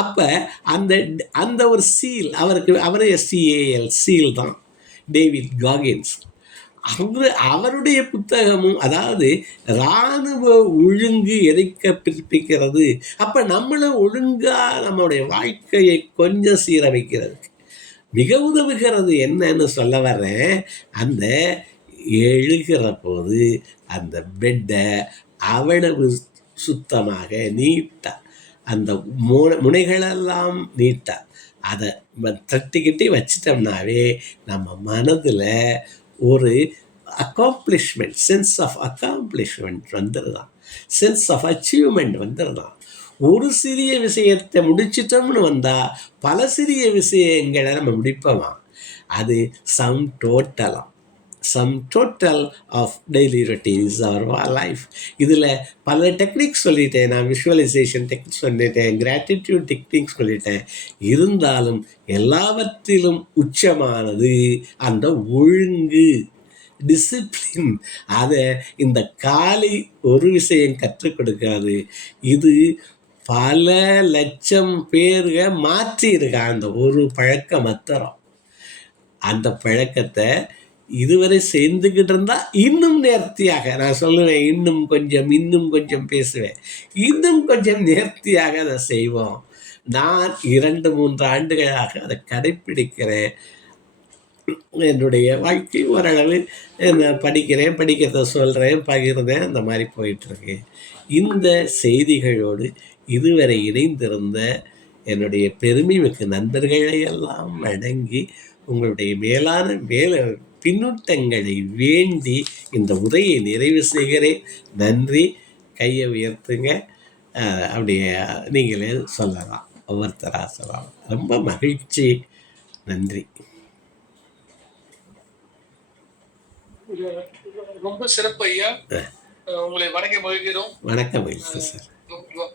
அப்போ அந்த அந்த ஒரு சீல் அவரே SEAL சீல் தான், டேவிட் காகின்ஸ். அவருடைய புத்தகமும், அதாவது இராணுவ ஒழுங்கு எதைக்க பிறப்பிக்கிறது. அப்போ நம்மளும் ஒழுங்காக நம்மளுடைய வாழ்க்கையை கொஞ்சம் சீரமைக்கிறது மிக உதவுகிறது. என்னன்னு சொல்ல வர்றேன், அந்த எழுகிற போது அந்த பெட்டை அவ்வளவு சுத்தமாக நீட்டாக, அந்த முனைகளெல்லாம் நீட்டாக அதை தட்டிக்கிட்டே வச்சிட்டோம்னாவே நம்ம மனதில் ஒரு அக்காம்ப்ளிஷ்மெண்ட், சென்ஸ் ஆஃப் அக்காம்ப்ளிஷ்மெண்ட் வந்துடுதான், சென்ஸ் ஆஃப் அச்சீவ்மெண்ட் வந்துடுதான். ஒரு சிறிய விஷயத்தை முடிச்சிட்டோம்னு வந்தால் பல சிறிய விஷயங்களை நம்ம முடிப்போமா. அது sum total of daily routines our life. இதில் பல டெக்னிக்ஸ் சொல்லிட்டேன், நான் விஷுவலைசேஷன் டெக்னிக்ஸ் சொல்லிட்டேன், கிராட்டிடியூட் டெக்னிக்ஸ் சொல்லிட்டேன். இருந்தாலும் எல்லாவற்றிலும் உச்சமானது அந்த ஒழுங்கு, டிசிப்ளின். அதை இந்த காலை ஒரு விஷயம் கற்றுக் கொடுக்காது, இது பல லட்சம் பேருக மாற்றியிருக்கான். அந்த ஒரு பழக்க மாத்திரம், அந்த பழக்கத்தை இதுவரை செய்துக்கிட்டு இருந்தால் இன்னும் நேர்த்தியாக நான் சொல்லுவேன். இன்னும் கொஞ்சம் பேசுவேன், இன்னும் கொஞ்சம் நேர்த்தியாக அதை செய்வோம். நான் 2-3 ஆண்டுகளாக அதை கடைப்பிடிக்கிறேன். என்னுடைய வாழ்க்கை ஓரளவு படிக்கிறத சொல்கிறேன், பகிர்ந்தேன், அந்த மாதிரி போயிட்டுருக்கு. இந்த செய்திகளோடு இதுவரை இணைந்திருந்த என்னுடைய பெருமைமிக்க நண்பர்களை எல்லாம் வணங்கி உங்களுடைய மேலான பின்னூட்டங்களை வேண்டி இந்த உரையை நிறைவு செய்கிறேன். நன்றி. கையை உயர்த்துங்க, அப்படியே நீங்களே சொல்லலாம், ஒவ்வொருத்தராக சொல்லலாம். ரொம்ப மகிழ்ச்சி. நன்றி. ரொம்ப சிறப்பு ஐயா, உங்களை வணங்கி மகிழ்கிறோம். வணக்கம் சார்.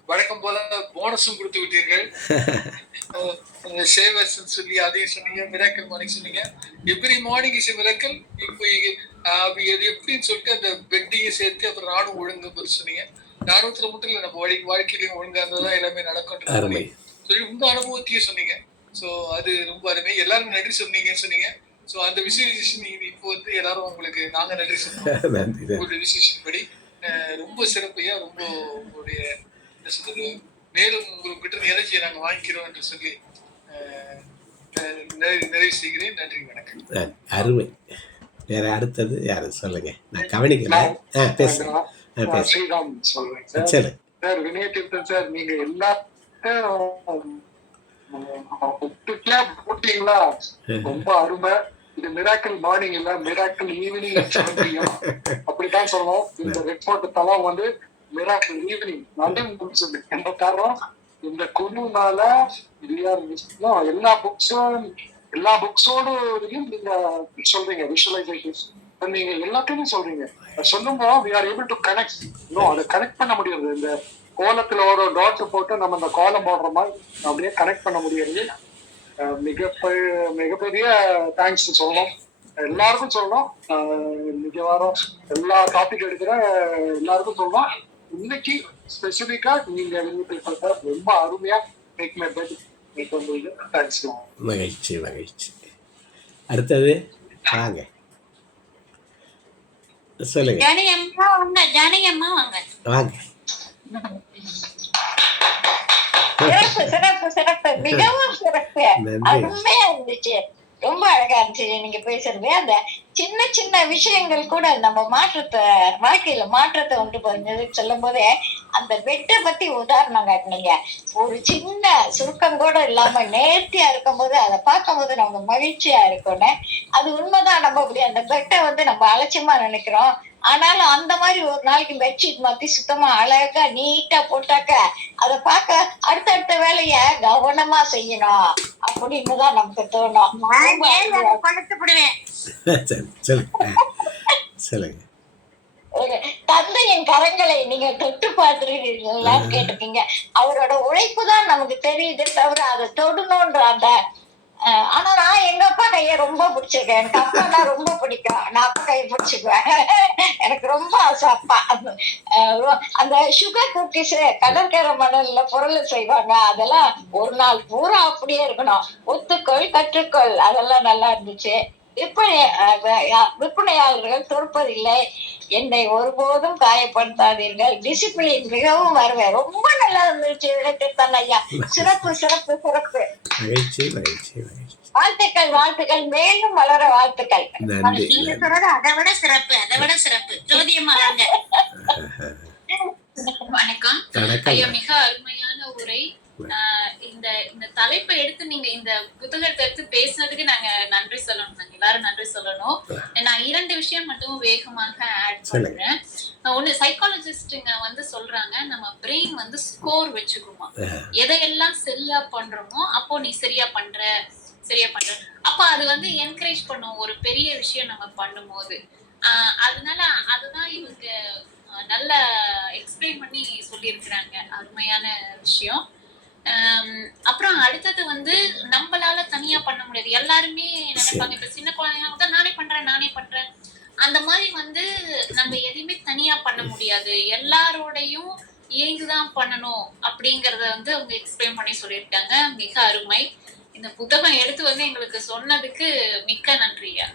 வழக்கம் போல போனஸும் கொடுத்து விட்டீர்கள். ஷேவர்ஸ் சொல்லி அதையும் சொன்னீங்க, மிராக்கிள் மார்னிங் சொன்னீங்க. Every morning is miracle. இப்போ இது எப்படின்னு சொல்லிட்டு அந்த பெட்டையும் சேர்த்து அப்புறம் நானும் ஒழுங்கு சொன்னீங்க. நானுத்துல மட்டும் இல்லை, நம்ம வாழ்க்கையிலையும் ஒழுங்கா இருந்ததான் எல்லாமே நடக்கும் சொல்லி உங்க அனுபவத்தையும் சொன்னீங்க. ஸோ அது ரொம்ப அருமை. எல்லாருமே நன்றி சொன்னீங்க. ஸோ அந்த விசுவலைசேஷன் இப்போ வந்து எல்லாரும் உங்களுக்கு நாங்க நன்றி சொன்னோம். உங்களுடைய விசுவலைசேஷன் படி ரொம்ப சிறப்பையா, ரொம்ப உங்களுடைய என்ன சொல்றது, மேலும் உங்ககிட்ட எனர்ஜியை நாங்கள் வாங்கிக்கிறோம் என்று சொல்லி நிறைவு செய்கிறேன். நன்றி, வணக்கம். அருமை. வேற அடுத்தது யாரு சொல்லுங்க, நான் கவனிக்கிறேன். ஸ்ரீராம் சொல்றேன் சார். சார் வினயதீர்த்தன் சார், நீங்க எல்லாத்தையும் போட்டீங்களா, ரொம்ப அருமை. இது மிராக்கிள் மார்னிங் இல்ல, மிராக்கிள் ஈவினிங் அப்படித்தான் சொல்லணும். இந்த ரெக்கார்ட் தளம் வந்து மிராக்கிள் ஈவினிங் நன்றி முடிச்சது. எந்த காரணம், இந்த குழுனால எல்லா புக்ஸோடு நீங்க சொல்றீங்க, விஷுவலைசேஷன் நீங்க எல்லாத்தையுமே சொல்றீங்க. சொல்லும்போது we are able to connect. அதை கனெக்ட் பண்ண முடியாது. இந்த கோலத்துல ஒரு டாட் போட்டு நம்ம அந்த கோலம் போடுற மாதிரி அப்படியே கனெக்ட் பண்ண முடியறது மிகப்பெரிய தேங்க்ஸ் சொல்லணும். எல்லாருக்கும் சொல்லணும். இன்னைக்கு வாரம் எல்லா டாபிக் எடுக்கிற எல்லாருக்கும் சொல்லணும். இன்னைக்கு ஸ்பெசிபிக்கா நீங்க ரொம்ப அருமையா மேக் மை பெட் தேங்க்ஸ். மகிழ்ச்சி மகிழ்ச்சி. அடுத்தது வாங்க சொல்லுங்க. வாங்க. சிறப்பு சிறப்பு மிகவும் சிறப்பு. அருமையா இருந்துச்சு. ரொம்ப அழகா இருந்துச்சு நீங்க பேசுறது. அந்த சின்ன சின்ன விஷயங்கள் கூட நம்ம வாழ்க்கையில மாற்றத்தை உண்டு பண்ணது சொல்லும் போதே அந்த பெட்டை பத்தி உதாரணம் காட்டினீங்க. ஒரு சின்ன சுருக்கம் கூட இல்லாம நேர்த்தியா இருக்கும் போது அதை பார்க்கும் போது நமக்கு மகிழ்ச்சியா இருக்கும்னு. அது உண்மைதான். நம்ம அப்படி அந்த பெட்டை நம்ம அலட்சியமா நினைக்கிறோம். ஆனாலும் அந்த மாதிரி ஒரு நாளைக்கு பெட்ஷீட் மாத்தி சுத்தமா அழகா நீட்டா போட்டாக்க அதை பார்க்க அடுத்தடுத்த வேலைய கவனமா செய்யணும் அப்படின்னுதான் நமக்கு தோணும். ஒரு தந்தையின் கரங்களை நீங்க தொட்டு பார்த்துருக்கீங்களான்னு கேட்டிருக்கீங்க. அவரோட உழைப்பு தான் நமக்கு தெரியுது தவிர அதை தொடணும்ன்ற அந்த ஆனா நான் எங்க அப்பா கைய ரொம்ப பிடிச்சிருக்கேன். எனக்கு அப்பானா ரொம்ப பிடிக்கும். நான் அப்பா கையை பிடிச்சிக்குவேன். எனக்கு ரொம்ப ஆசை அப்பா. அந்த சுகர் குக்கீஸ் கடற்கரை மணல்ல பொருள் செய்வாங்க. அதெல்லாம் ஒரு நாள் பூரா அப்படியே இருக்கணும். ஒத்துக்கொள் கற்றுக்கொள் அதெல்லாம் நல்லா இருந்துச்சு. விற்பனையாளர்கள் தோற்பதில்லை, என்னை ஒருபோதும் காயப்படுத்தாதீர்கள், டிசிப்ளின் மிகவும் வருவேன். ரொம்ப நல்லா இருந்துச்சு. இடைத்திருத்தன் ஐயா சிறப்பு சிறப்பு சிறப்பு. வாழ்த்துக்கள் வாழ்த்துக்கள். மேலும் வளர வாழ்த்துக்கள். நீங்க சொல்றது அதை விட சிறப்பு, அதை விட சிறப்பு. ஜோதியம்மா வாங்க. வணக்கம் ஐயா. மிக அருமையான உரை. இந்த இந்த தலைப்பை எடுத்து நீங்க இந்த புத்தகத்தை எடுத்து பேசுனதுக்கு நாங்க நன்றி சொல்லணும். நாங்க எல்லாரும் நன்றி சொல்லணும். நான் 2 விஷயம் மட்டும் வேகமாக ஆட் பண்றேன். ஒண்ணு, சைக்காலஜிஸ்டுங்க சொல்றாங்க நம்ம பிரெயின் ஸ்கோர் வச்சுக்குமா. எதையெல்லாம் சரியா பண்றோமோ அப்போ நீ சரியா பண்ற அப்ப அது என்கரேஜ் பண்ணும் ஒரு பெரிய விஷயம் நம்ம பண்ணும் போது. அதனால அதுதான் இவங்க நல்ல எக்ஸ்பிளைன் பண்ணி சொல்லியிருக்கிறாங்க. அருமையான விஷயம். அப்புறம் அடுத்தது நம்மளால தனியா பண்ண முடியாது. எல்லாருமே நினைப்பாங்க, இப்ப சின்ன குழந்தைங்க நானே பண்றேன் அந்த மாதிரி நம்ம எதையுமே தனியா பண்ண முடியாது, எல்லாரோடையும் இயங்குதான் பண்ணணும் அப்படிங்கறத அவங்க எக்ஸ்பிளைன் பண்ணி சொல்லியிருக்காங்க. மிக அருமை. இந்த புத்தகம் எடுத்து எங்களுக்கு சொன்னதுக்கு மிக்க நன்றியா.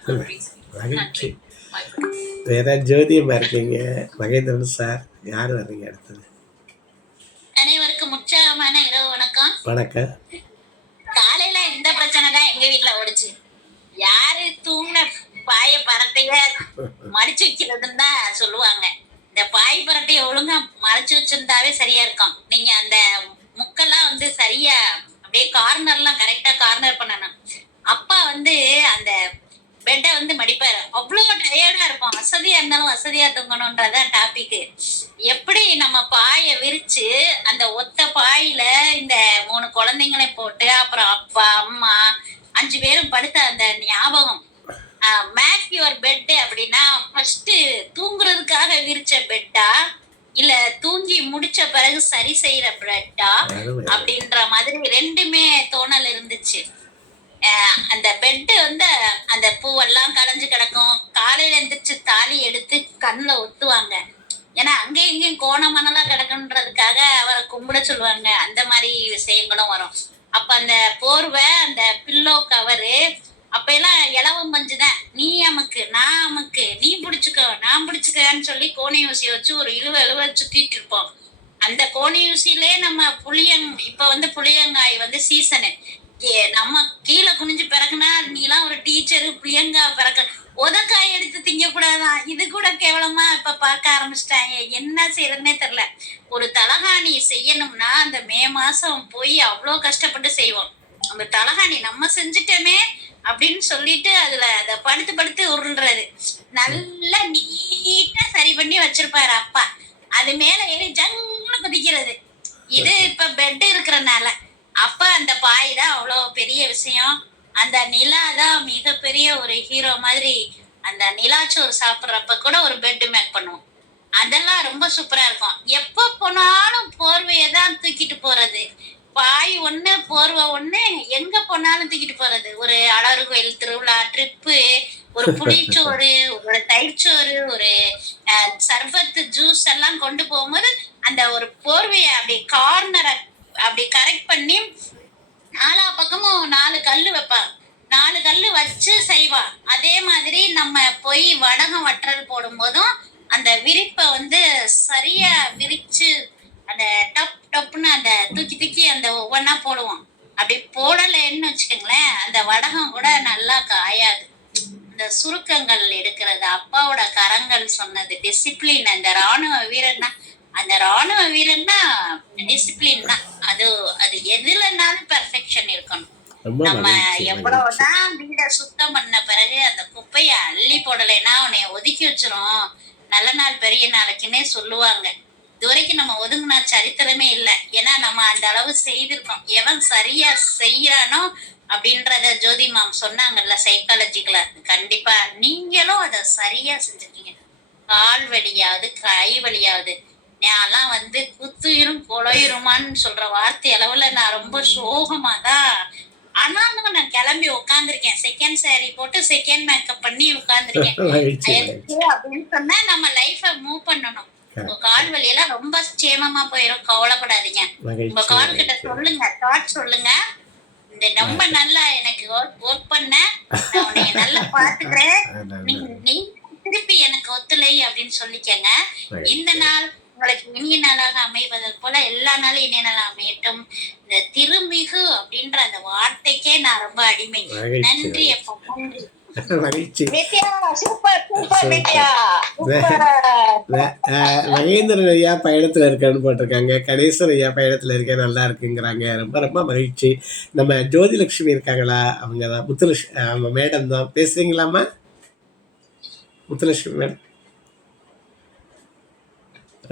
நன்றி. வேற ஜோதியமா இருக்கீங்க. மகேந்திரன் சார் யாரு வர்றீங்க அடுத்தது? அனைவருக்கும் உற்சாகமான இரவு வணக்கம். வணக்கம். காலையில இந்த பிரச்சனை தான் எங்க வீட்டுல ஓடுச்சு. யாரு தூங்கின பாய பரட்டைய மடிச்சு வைக்கிறதுன்னு தான் சொல்லுவாங்க. இந்த பாய் பரட்டைய ஒழுங்கா மடிச்சு வச்சிருந்தாவே சரியா இருக்கும். நீங்க அந்த முக்கெல்லாம் சரியா அப்படியே கார்னர்லாம் கரெக்டா கார்னர் பண்ணணும். அப்பா அந்த பெட்டை மடிப்பாரு. அவ்வளவு டயர்டா இருக்கும். வசதியா இருந்தாலும் வசதியா தூங்கணும்ன்றதான் டாபிக். எப்படி நம்ம பாய விரிச்சு அந்த ஒத்த பாயில இந்த 3 குழந்தைங்களையும் போட்டு அப்புறம் அப்பா அம்மா 5 பேரும் படுத்த அந்த ஞாபகம். மேக் யுவர் பெட் அப்படின்னா ஃபர்ஸ்ட் தூங்குறதுக்காக விரிச்ச பெட்டா இல்ல தூங்கி முடிச்ச பிறகு சரி செய்யற பெட்டா அப்படின்ற மாதிரி 2மே தோணல் இருந்துச்சு. அந்த பெட்டு அந்த பூவெல்லாம் கலைஞ்சு கிடக்கும். காலையில எந்திரிச்சு தாலி எடுத்து கண்ணுல ஒத்துவாங்க. ஏன்னா அங்கேயும் இங்கேயும் கோணமனெல்லாம் கிடக்குன்றதுக்காக அவரை கும்பிட சொல்லுவாங்க. அந்த மாதிரி விஷயங்களும் வரும். அப்ப அந்த போர்வை அந்த பில்லோ கவரு அப்ப எல்லாம் இலவம் பஞ்சுதான். நீ அமுக்கு நான் அமுக்கு, நீ பிடிச்சுக்கோ நான் பிடிச்சுக்கன்னு சொல்லி கோணி ஊசியை வச்சு ஒரு இழுவ சுத்திட்டு இருப்போம். அந்த கோணி ஊசியிலே நம்ம இப்ப புளியங்காய் சீசனு. நம்ம கீழே குனிஞ்சு பிறகுனா நீலாம் ஒரு டீச்சரு புளியங்காய் பிறக்க உதக்காய் எடுத்து திங்க கூடாதான். இது கூட கேவலமா இப்ப பார்க்க ஆரம்பிச்சிட்டாங்க. என்ன செய்யறதுன்னே தெரியல. ஒரு தலகாணி செய்யணும்னா அந்த மே மாசம் போய் அவ்வளோ கஷ்டப்பட்டு செய்வோம். அந்த தலகாணி நம்ம செஞ்சுட்டோமே அப்படின்னு சொல்லிட்டு அதுல அத படுத்து உருள்றது நல்லா நீட்டா சரி பண்ணி வச்சிருப்பாரு அப்பா. அது மேல ஏறி ஜன்னு குதிக்கிறது. இது இப்ப பெட் இருக்கிறனால அப்ப அந்த பாய் தான் அவ்வளோ பெரிய விஷயம். அந்த நிலா தான் மிகப்பெரிய ஒரு ஹீரோ மாதிரி. அந்த நிலாச்சோறு சாப்பிட்றப்ப கூட ஒரு பெட் மேக் பண்ணுவோம். அதெல்லாம் ரொம்ப சூப்பரா இருக்கும். எப்ப போனாலும் போற தூக்கிட்டு போறது, ஒரு அழகு கோயில் திருவிழா ட்ரிப்பு, ஒரு புளிச்சோறு, ஒரு தயிர்ச்சோறு, ஒரு சர்பத்து ஜூஸ் எல்லாம் கொண்டு போகும்போது அந்த ஒரு போர்வையை அப்படி கார்னரை அப்படி கரெக்ட் பண்ணி நாலா பக்கமும் 4 கல்லு வைப்பாங்க. 4 கல்லு வச்சு செய்வா. அதே மாதிரி நம்ம போய் வடகம் வற்றல் போடும் போதும் அந்த விரிப்பை வந்து சரியா விரிச்சு அந்த டப் டப்னு அந்த தூக்கி தூக்கி அந்த ஒவ்வொன்னா போடுவோம். அப்படி போடலைன்னு வச்சுக்கோங்களேன், அந்த வடகம் கூட நல்லா காயாது. இந்த சுருக்கங்கள் இருக்கிறது அப்பாவோட கரங்கள் சொன்னது டிசிப்ளின். அந்த ராணுவ வீரன்னா அந்த ராணுவ வீரன்னா டிசிப்ளின் தான். அது அது எதுலனாலும் பெர்ஃபெக்ஷன் இருக்கணும். ரொம்ப நம்ம மகிழ்ச்சி மகிழ்ச்சி. எவ்வளவுதான் வீட சுத்தம் பண்ண பிறகு அந்த குப்பைய அள்ளி போடலைன்னா உன்னைய ஒதுக்கி வச்சிரும். நல்ல நாள் பெரிய நாளைக்குன்னே சொல்லுவாங்க. இதுவரைக்கும் நம்ம ஒதுங்கின சரித்திரமே இல்லை. ஏன்னா நம்ம அந்த அளவு செய்திருக்கோம். எவன் சரியா செய்யறானோ அப்படின்றத ஜோதி மேம் சொன்னாங்கல்ல சைக்காலஜிக்கல, கண்டிப்பா நீங்களும் அதை சரியா செஞ்சிருக்கீங்க. கால் வலியாவது கை வலியாவது, நான்லாம் வந்து குத்துயிரும் கொலையுருமான்னு சொல்ற வார்த்தை அளவுல நான் ரொம்ப சோகமா தான். ஆனாலும் நான் கிளம்பி உட்காந்துருக்கேன். செகண்ட் சாரி போட்டு செகண்ட் மேக்கப் பண்ணி உட்காந்துருக்கேன். மகிழ்ச்சி எதுக்கு அப்படின்னு சொன்னா நம்ம லைஃப மூவ் பண்ணணும். உங்க கால் வலியெல்லாம் ரொம்ப சேமமா போயிடும், கவலைப்படாதீங்க. உங்க மகிழ்ச்சி கால் கிட்ட மகிழ்ச்சி. சொல்லுங்க, தாட் சொல்லுங்க, இந்த ரொம்ப நல்லா எனக்கு ஒர்க் பண்ண, நான் உன்னைய நல்லா பாத்துக்கிறேன், நீ திருப்பி எனக்கு ஒத்துழை அப்படின்னு சொல்லிக்கங்க. இந்த நாள் உங்களுக்கு இனிய நாளாக அமைவதற்கு போல எல்லா நாளும் இனிய நாளாக அமையட்டும். இந்த திருமிகு அப்படின்ற அந்த வார்த்தைக்கே நான் ரொம்ப அடிமை. மகிழ்ச்சி நன்றி அப்பா, நன்றி. மகிழ்ச்சி. Nithya super super Nithya super. Mahendran ஐயா பயணத்தில் இருக்கேன்னு போட்டிருக்காங்க. கணேசன் ஐயா பயணத்தில் இருக்கேன் நல்லா இருக்குங்கிறாங்க. ரொம்ப ரொம்ப மகிழ்ச்சி. நம்ம ஜோதிலட்சுமி இருக்காங்களா? அவங்க தான் முத்துலட்சுமி மேடம் தான். பேசுறீங்களாம்மா முத்துலட்சுமி மேடம்?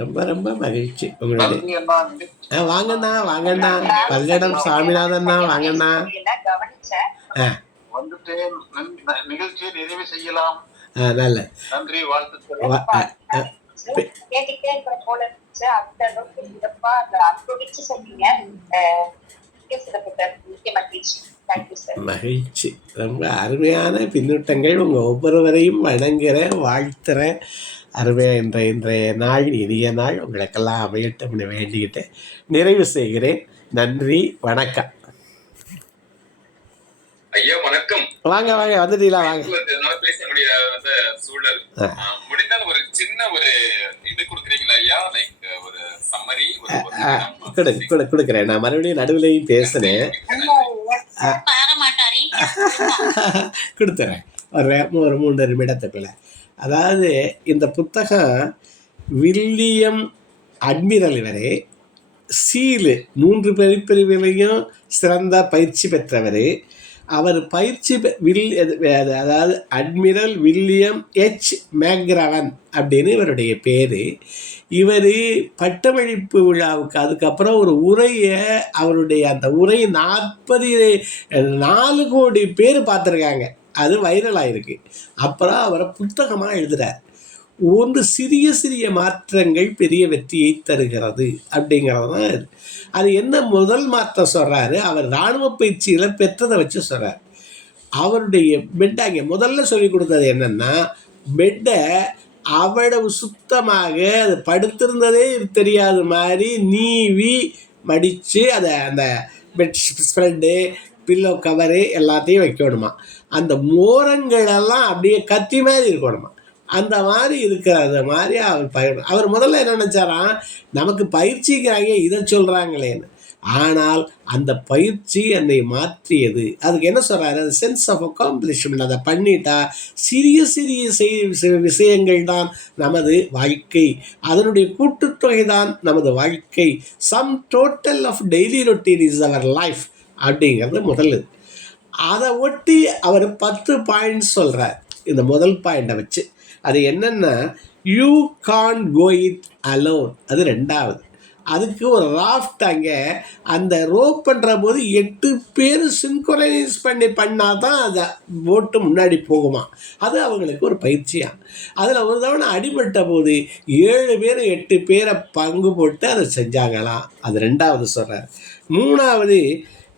ரொம்ப ரொம்ப மகிழ்ச்சி உங்களுடைய. வாங்கண்ணா வாங்கண்ணா, பல்லடம் சாமிநாதண்ணா வாங்கண்ணா. கவனிச்சேன். வந்துட்டு நிகழ்ச்சியை நிறைவு செய்யலாம். நல்ல நன்றி, வாழ்த்துக்கள். கேட்டுக்கிட்டே இருக்கிற போல இருந்துச்சு. அந்த அளவுக்கு சிறப்பா அந்த அனுபவிச்சு சொன்னீங்க. மிக்க மகிழ்ச்சி. Thank you sir. மகிழ்ச்சி. ரொம்ப அருமையான பின்னூட்டங்கள். உங்கள் ஒவ்வொருவரையும் வணங்குறேன், வாழ்த்துறேன். அருமையாக இன்றைய நாள் இனிய நாள் உங்களுக்கெல்லாம் அமையட்டும்னு வேண்டிக்கிட்டு நிறைவு செய்கிறேன். நன்றி, வணக்கம். ஐயா வணக்கம். வாங்க வாங்க, வந்துட்டீங்களா? வாங்க. பேச முடியாத சூழல், முடிந்தால் ஒரு சின்ன ஒரு இது கொடுக்குறீங்களா ஐயா? லைக் ஒரு சம்மரி கொடுக்குறேன். நான் மறுபடியும் நடுவிலையும் பேசுனேன், பார மாட்டாரே. கொடுத்துறேன் ஒரு 3 நிமிடத்துக்குள்ள. அதாவது இந்த புத்தகம் வில்லியம் அட்மிரல் இவரே, சீலு 3 பிரிவிலையும் சிறந்த பயிற்சி பெற்றவர். அவர் பயிற்சி அதாவது அட்மிரல் வில்லியம் H. மேக்ரவன் அப்படின்னு இவருடைய பேர். இவர் பட்டமளிப்பு விழாவுக்கு அதுக்கப்புறம் ஒரு உரையை, அவருடைய அந்த உரை 4 கோடி பேர் பார்த்துருக்காங்க. அது வைரலாக இருக்குது. அப்புறம் அவரை புத்தகமாக எழுதுகிறார். ஒன்று சிறிய சிறிய மாற்றங்கள் பெரிய வெற்றியை தருகிறது அப்படிங்கிறது தான் இது. அது என்ன முதல் மாற்றம் சொல்கிறாரு, அவர் இராணுவ பயிற்சிகளை பெற்றதை வச்சு சொல்கிறார். அவருடைய பெட்டை அங்கே முதல்ல சொல்லி கொடுத்தது என்னென்னா, பெட்டை அவ்வளவு சுத்தமாக அது படுத்திருந்ததே தெரியாத மாதிரி நீவி மடித்து அதை அந்த பெட் ஸ்ப்ரெட்டு பில்லோ கவரு எல்லாத்தையும் வைக்கணுமா. அந்த மோரங்களெல்லாம் அப்படியே கத்தி மாதிரி இருக்கணுமா. அந்த மாதிரி இருக்கிறது மாதிரி அவர் முதல்ல என்ன நினச்சாராம், நமக்கு பயிற்சிக்கிறாங்க இதை சொல்கிறாங்களேன்னு. ஆனால் அந்த பயிற்சி என்னை மாற்றியது. அதுக்கு என்ன சொல்கிறாரு, அது சென்ஸ் ஆஃப் அக்காம்ப்ளிஷ்மெண்ட். அதை பண்ணிட்டா சிறிய சிறிய விஷயங்கள் தான் நமது வாழ்க்கை, அதனுடைய கூட்டுத்தொகை தான் நமது வாழ்க்கை. Sum total of daily routine is our life அப்படிங்கிறது முதல்ல. அதை ஒட்டி அவர் 10 பாயிண்ட்ஸ் சொல்கிறார் இந்த முதல் பாயிண்டை வச்சு. அது என்னென்னா, you can go it alone, அது 2வது. அதுக்கு ஒரு ராஃப்ட், அங்கே அந்த ரோப் பண்ணுற போது 8 பேர் சின்க்ரோனைஸ் பண்ணால் தான் அதை போட்டு முன்னாடி போகுமா. அது அவங்களுக்கு ஒரு பயிற்சியாக. அதில் ஒரு தவணை அடிபட்ட போது 7 பேர் 8 பேரை பங்கு போட்டு அதை செஞ்சாங்களாம். அது 2வது சொல்கிறார். 3வது,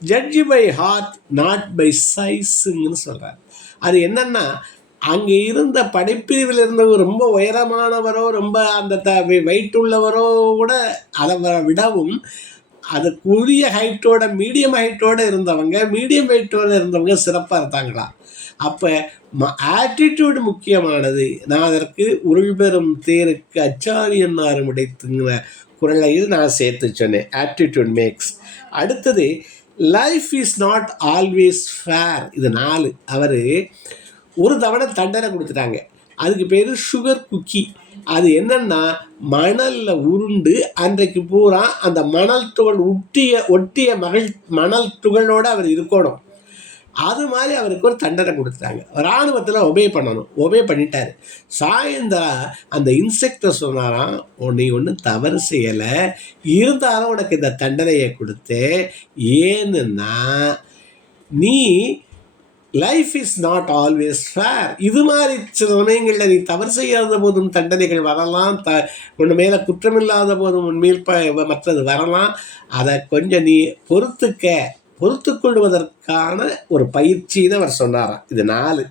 ஜட்ஜி பை ஹார்ட் நாட் பை சைஸுங்கன்னு சொல்கிறார். அது என்னன்னா, அங்கே இருந்த படைப்பிரிவில் இருந்தவர் ரொம்ப உயரமானவரோ ரொம்ப அந்த வெயிட் உள்ளவரோ கூட அதை விடவும் அதுக்குரிய ஹைட்டோட மீடியம் ஹைட்டோடு இருந்தவங்க மீடியம் வெயிட்டோடு இருந்தவங்க சிறப்பாக இருந்தாங்களா. அப்போ ஆட்டிடியூடு முக்கியமானது. நான் அதற்கு உருள்பெறும் தேருக்கு அச்சாரியன்னாரு உடைத்துங்கிற குரலையில் நான் சேர்த்து சொன்னேன். Attitude makes. அடுத்தது life is not always fair. இது 4. அவர் ஒரு தவணை தண்டனை கொடுத்துட்டாங்க. அதுக்கு பேர் சுகர் குக்கி. அது என்னன்னா, மணலில் உருண்டு அன்றைக்கு பூரா அந்த மணல் துகள் ஒட்டிய மணல் துகளோடு அவர் இருக்கணும். அது மாதிரி அவருக்கு ஒரு தண்டனை கொடுத்துட்டாங்க. இராணுவத்தில் ஒபே பண்ணிட்டார். சாயந்தரம் அந்த இன்ஸ்பெக்டர் சொன்னாராம், நீ ஒன்றும் தவறு செய்யலை, இருந்தாலும் உனக்கு இந்த தண்டனையை கொடுத்து, ஏன்னுன்னா நீ life is not always fair. இது மாதிரி சில சமயங்களில் நீ தவறு செய்யாத போதும் தண்டனைகள் வரலாம், உன் மேலே குற்றமில்லாத போதும் உன்மேல் மற்றது வரலாம். அதை கொஞ்சம் நீ பொறுத்து கொள்வதற்கான ஒரு பயிற்சின்னு அவர் சொன்னாராம். இது 4.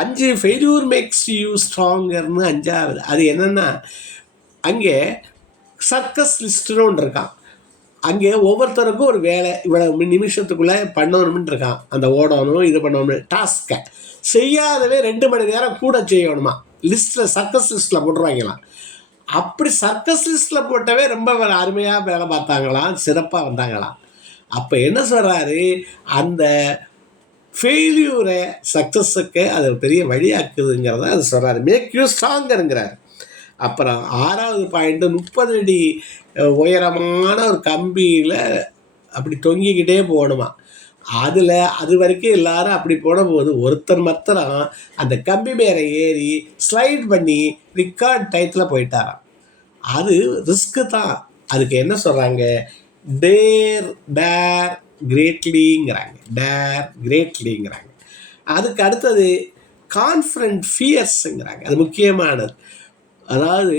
5 ஃபெயில்யூர் மேக்ஸ் யூ ஸ்ட்ராங்கர்னு 5வது. அது என்னென்னா, அங்கே சர்க்கஸ் லிஸ்ட்டுன்னு ஒன்று இருக்கான். அங்கே ஒவ்வொருத்தருக்கும் ஒரு வேலை இவ்வளோ நிமிஷத்துக்குள்ளே பண்ணணும்னு இருக்கான். அந்த ஓடணும், இது பண்ணணும்னு டாஸ்க்கை செய்யாதவே 2 மணி நேரம் கூட செய்யணுமா. லிஸ்ட்டில் சர்க்கஸ் லிஸ்ட்டில் போட்டுருவாங்களாம். அப்படி சர்க்கஸ் லிஸ்ட்டில் போட்டவே ரொம்ப அருமையாக வேலை பார்த்தாங்களாம், சிறப்பாக வந்தாங்களாம். அப்போ என்ன சொல்கிறாரு, அந்த ஃபெயில்யூரை சக்ஸஸுக்கு அது பெரிய வழியாக்குதுங்கிறத அது சொல்கிறாரு. மேக் யூ ஸ்ட்ராங்கருங்கிறார். அப்புறம் 6வது பாயிண்ட்டு 30 அடி உயரமான ஒரு கம்பியில் அப்படி தொங்கிக்கிட்டே போகணுமா. அது வரைக்கும் எல்லாரும் அப்படி போடும்போது ஒருத்தர் மாத்திரம் அந்த கம்பி மேலே ஏறி ஸ்லைட் பண்ணி ரிக்கார்ட் டயத்தில் போயிட்டாராம். அது ரிஸ்க்கு தான். அதுக்கு என்ன சொல்கிறாங்க, டேர் கிரேட்லிங்கிறாங்க. அதுக்கு அடுத்தது கான்ஃபிடன்ட் ஃபியர்ஸுங்கிறாங்க. அது முக்கியமானது. அதாவது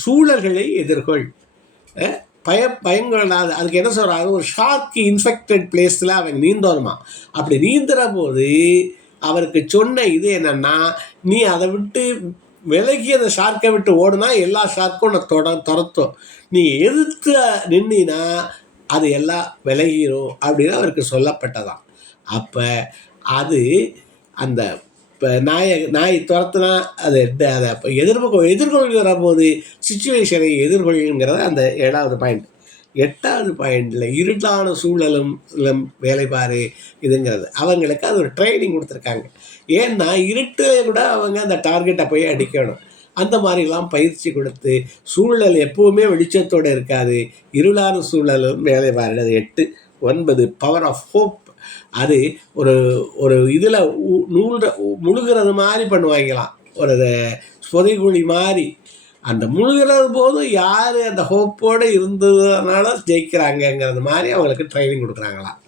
சூழல்களை எதிர்கொள், பயங்கொள்ளாது. அதுக்கு என்ன சொல்கிறாரு, ஒரு ஷார்க்கு இன்ஃபெக்டட் பிளேஸில் அவங்க நீந்தோணுமா. அப்படி நீந்துற போது அவருக்கு சொன்ன இது என்னென்னா, நீ அதை விட்டு விலகி அந்த ஷார்க்கை விட்டு ஓடுனா எல்லா ஷார்க்கும் உன்னை துரத்தும், நீ எதிர்த்து நின்னா அது எல்லாம் விலகிரும் அப்படின்னு அவருக்கு சொல்லப்பட்டதான். அப்போ அது அந்த இப்போ நாய் துரத்துனா அதை அப்போ எதிர்கொள்கிற போது சுச்சுவேஷனை எதிர்கொள்ளுங்கிறத அந்த 7வது பாயிண்ட். 8வது பாயிண்டில் இருட்டான சூழலும் வேலை பாரு இதுங்கிறது. அவங்களுக்கு அது ஒரு ட்ரைனிங் கொடுத்துருக்காங்க. ஏன்னா இருட்டில் கூட அவங்க அந்த டார்கெட்டை போய் அடிக்கணும். அந்த மாதிரிலாம் பயிற்சி கொடுத்து, சூழல் எப்போவுமே வெளிச்சத்தோடு இருக்காது, இருளான சூழலும் வேலை பாரு. 8. 9 பவர் ஆஃப் ஹோப். அது ஒரு இதில் முழுகிறது மாதிரி பண்ணுவாங்களாம், ஒரு புதைகுழி மாதிரி. அந்த முழுகிறது போதும் யார் அந்த ஹோப்போடு இருந்ததுனால ஜெயிக்கிறாங்கங்கிறது மாதிரி அவங்களுக்கு ட்ரைனிங் கொடுக்குறாங்களாம்.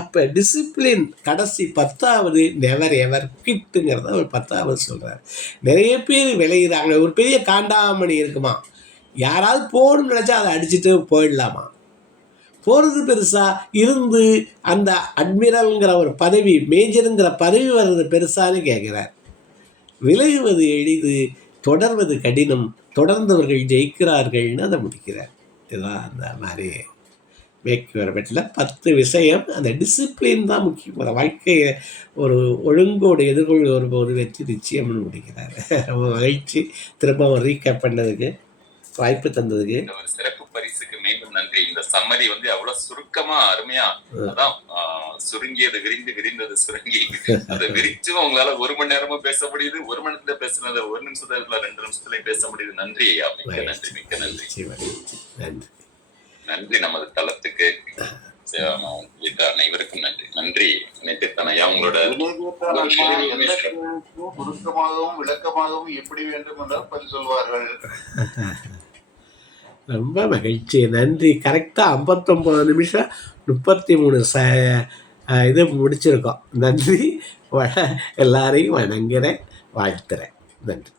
அப்போ டிசிப்ளின் கடைசி 10வது நெவர் எவர் கிட்டுங்கிறத ஒரு 10வது சொல்கிறார். நிறைய பேர் விளையிறாங்க. ஒரு பெரிய காண்டாமணி இருக்குமா, யாராவது போகணும்னு நினச்சா அதை அடிச்சுட்டு போயிடலாமா. போகிறது பெருசாக இருந்து அந்த அட்மிரல்ங்கிற ஒரு பதவி, மேஜருங்கிற பதவி வர்றது பெருசான்னு கேட்குறார். விலகுவது எளிது, தொடர்வது கடினம், தொடர்ந்தவர்கள் ஜெயிக்கிறார்கள்னு அதை முடிக்கிறார். இதுதான் அந்த மாதிரி மேக் யுவர் பெட்டில் 10 விஷயம். அந்த டிசிப்ளின் தான் முக்கியம். ஒரு வாழ்க்கையை ஒரு ஒழுங்கோடு எதிர்கொள்ள வரும்போது வெற்றி நிச்சயம்னு முடிக்கிறார். ரொம்ப மகிழ்ச்சி. திரும்ப ஒரு ரீகேப் பண்ணதுக்கு வாய்ப்பு தந்ததுக்கு. ஒரு சிறப்பு பரிசுக்கு மீண்டும் நன்றி. இந்த சம்மரி அவ்வளவு சுருக்கமா அருமையா, அதான் சுருங்கியது விரிந்தது சுருங்கி, அதை விரிச்சும் உங்களால 1 மணி நேரமும் பேச முடியுது. 1 மணி நேரத்துல பேசுனது 1 நிமிஷத்துல 2 நிமிஷத்துலயும் பேச முடியுது. நன்றி ஐயா, மிக்க நன்றி. நன்றி நமது தளத்துக்கு, அனைவருக்கும் நன்றி. நினைத்தனையா உங்களோட சுருக்கமாகவும் விளக்கமாகவும் எப்படி வேண்டும் என்றால் பதில் சொல்வார்கள். ரொம்ப மகிழ்ச்சி, நன்றி. கரெக்டாக 59 நிமிஷம் 33 இது முடிச்சிருக்கோம். நன்றி. எல்லாரையும் வணங்குறேன், வாழ்த்துறேன். நன்றி.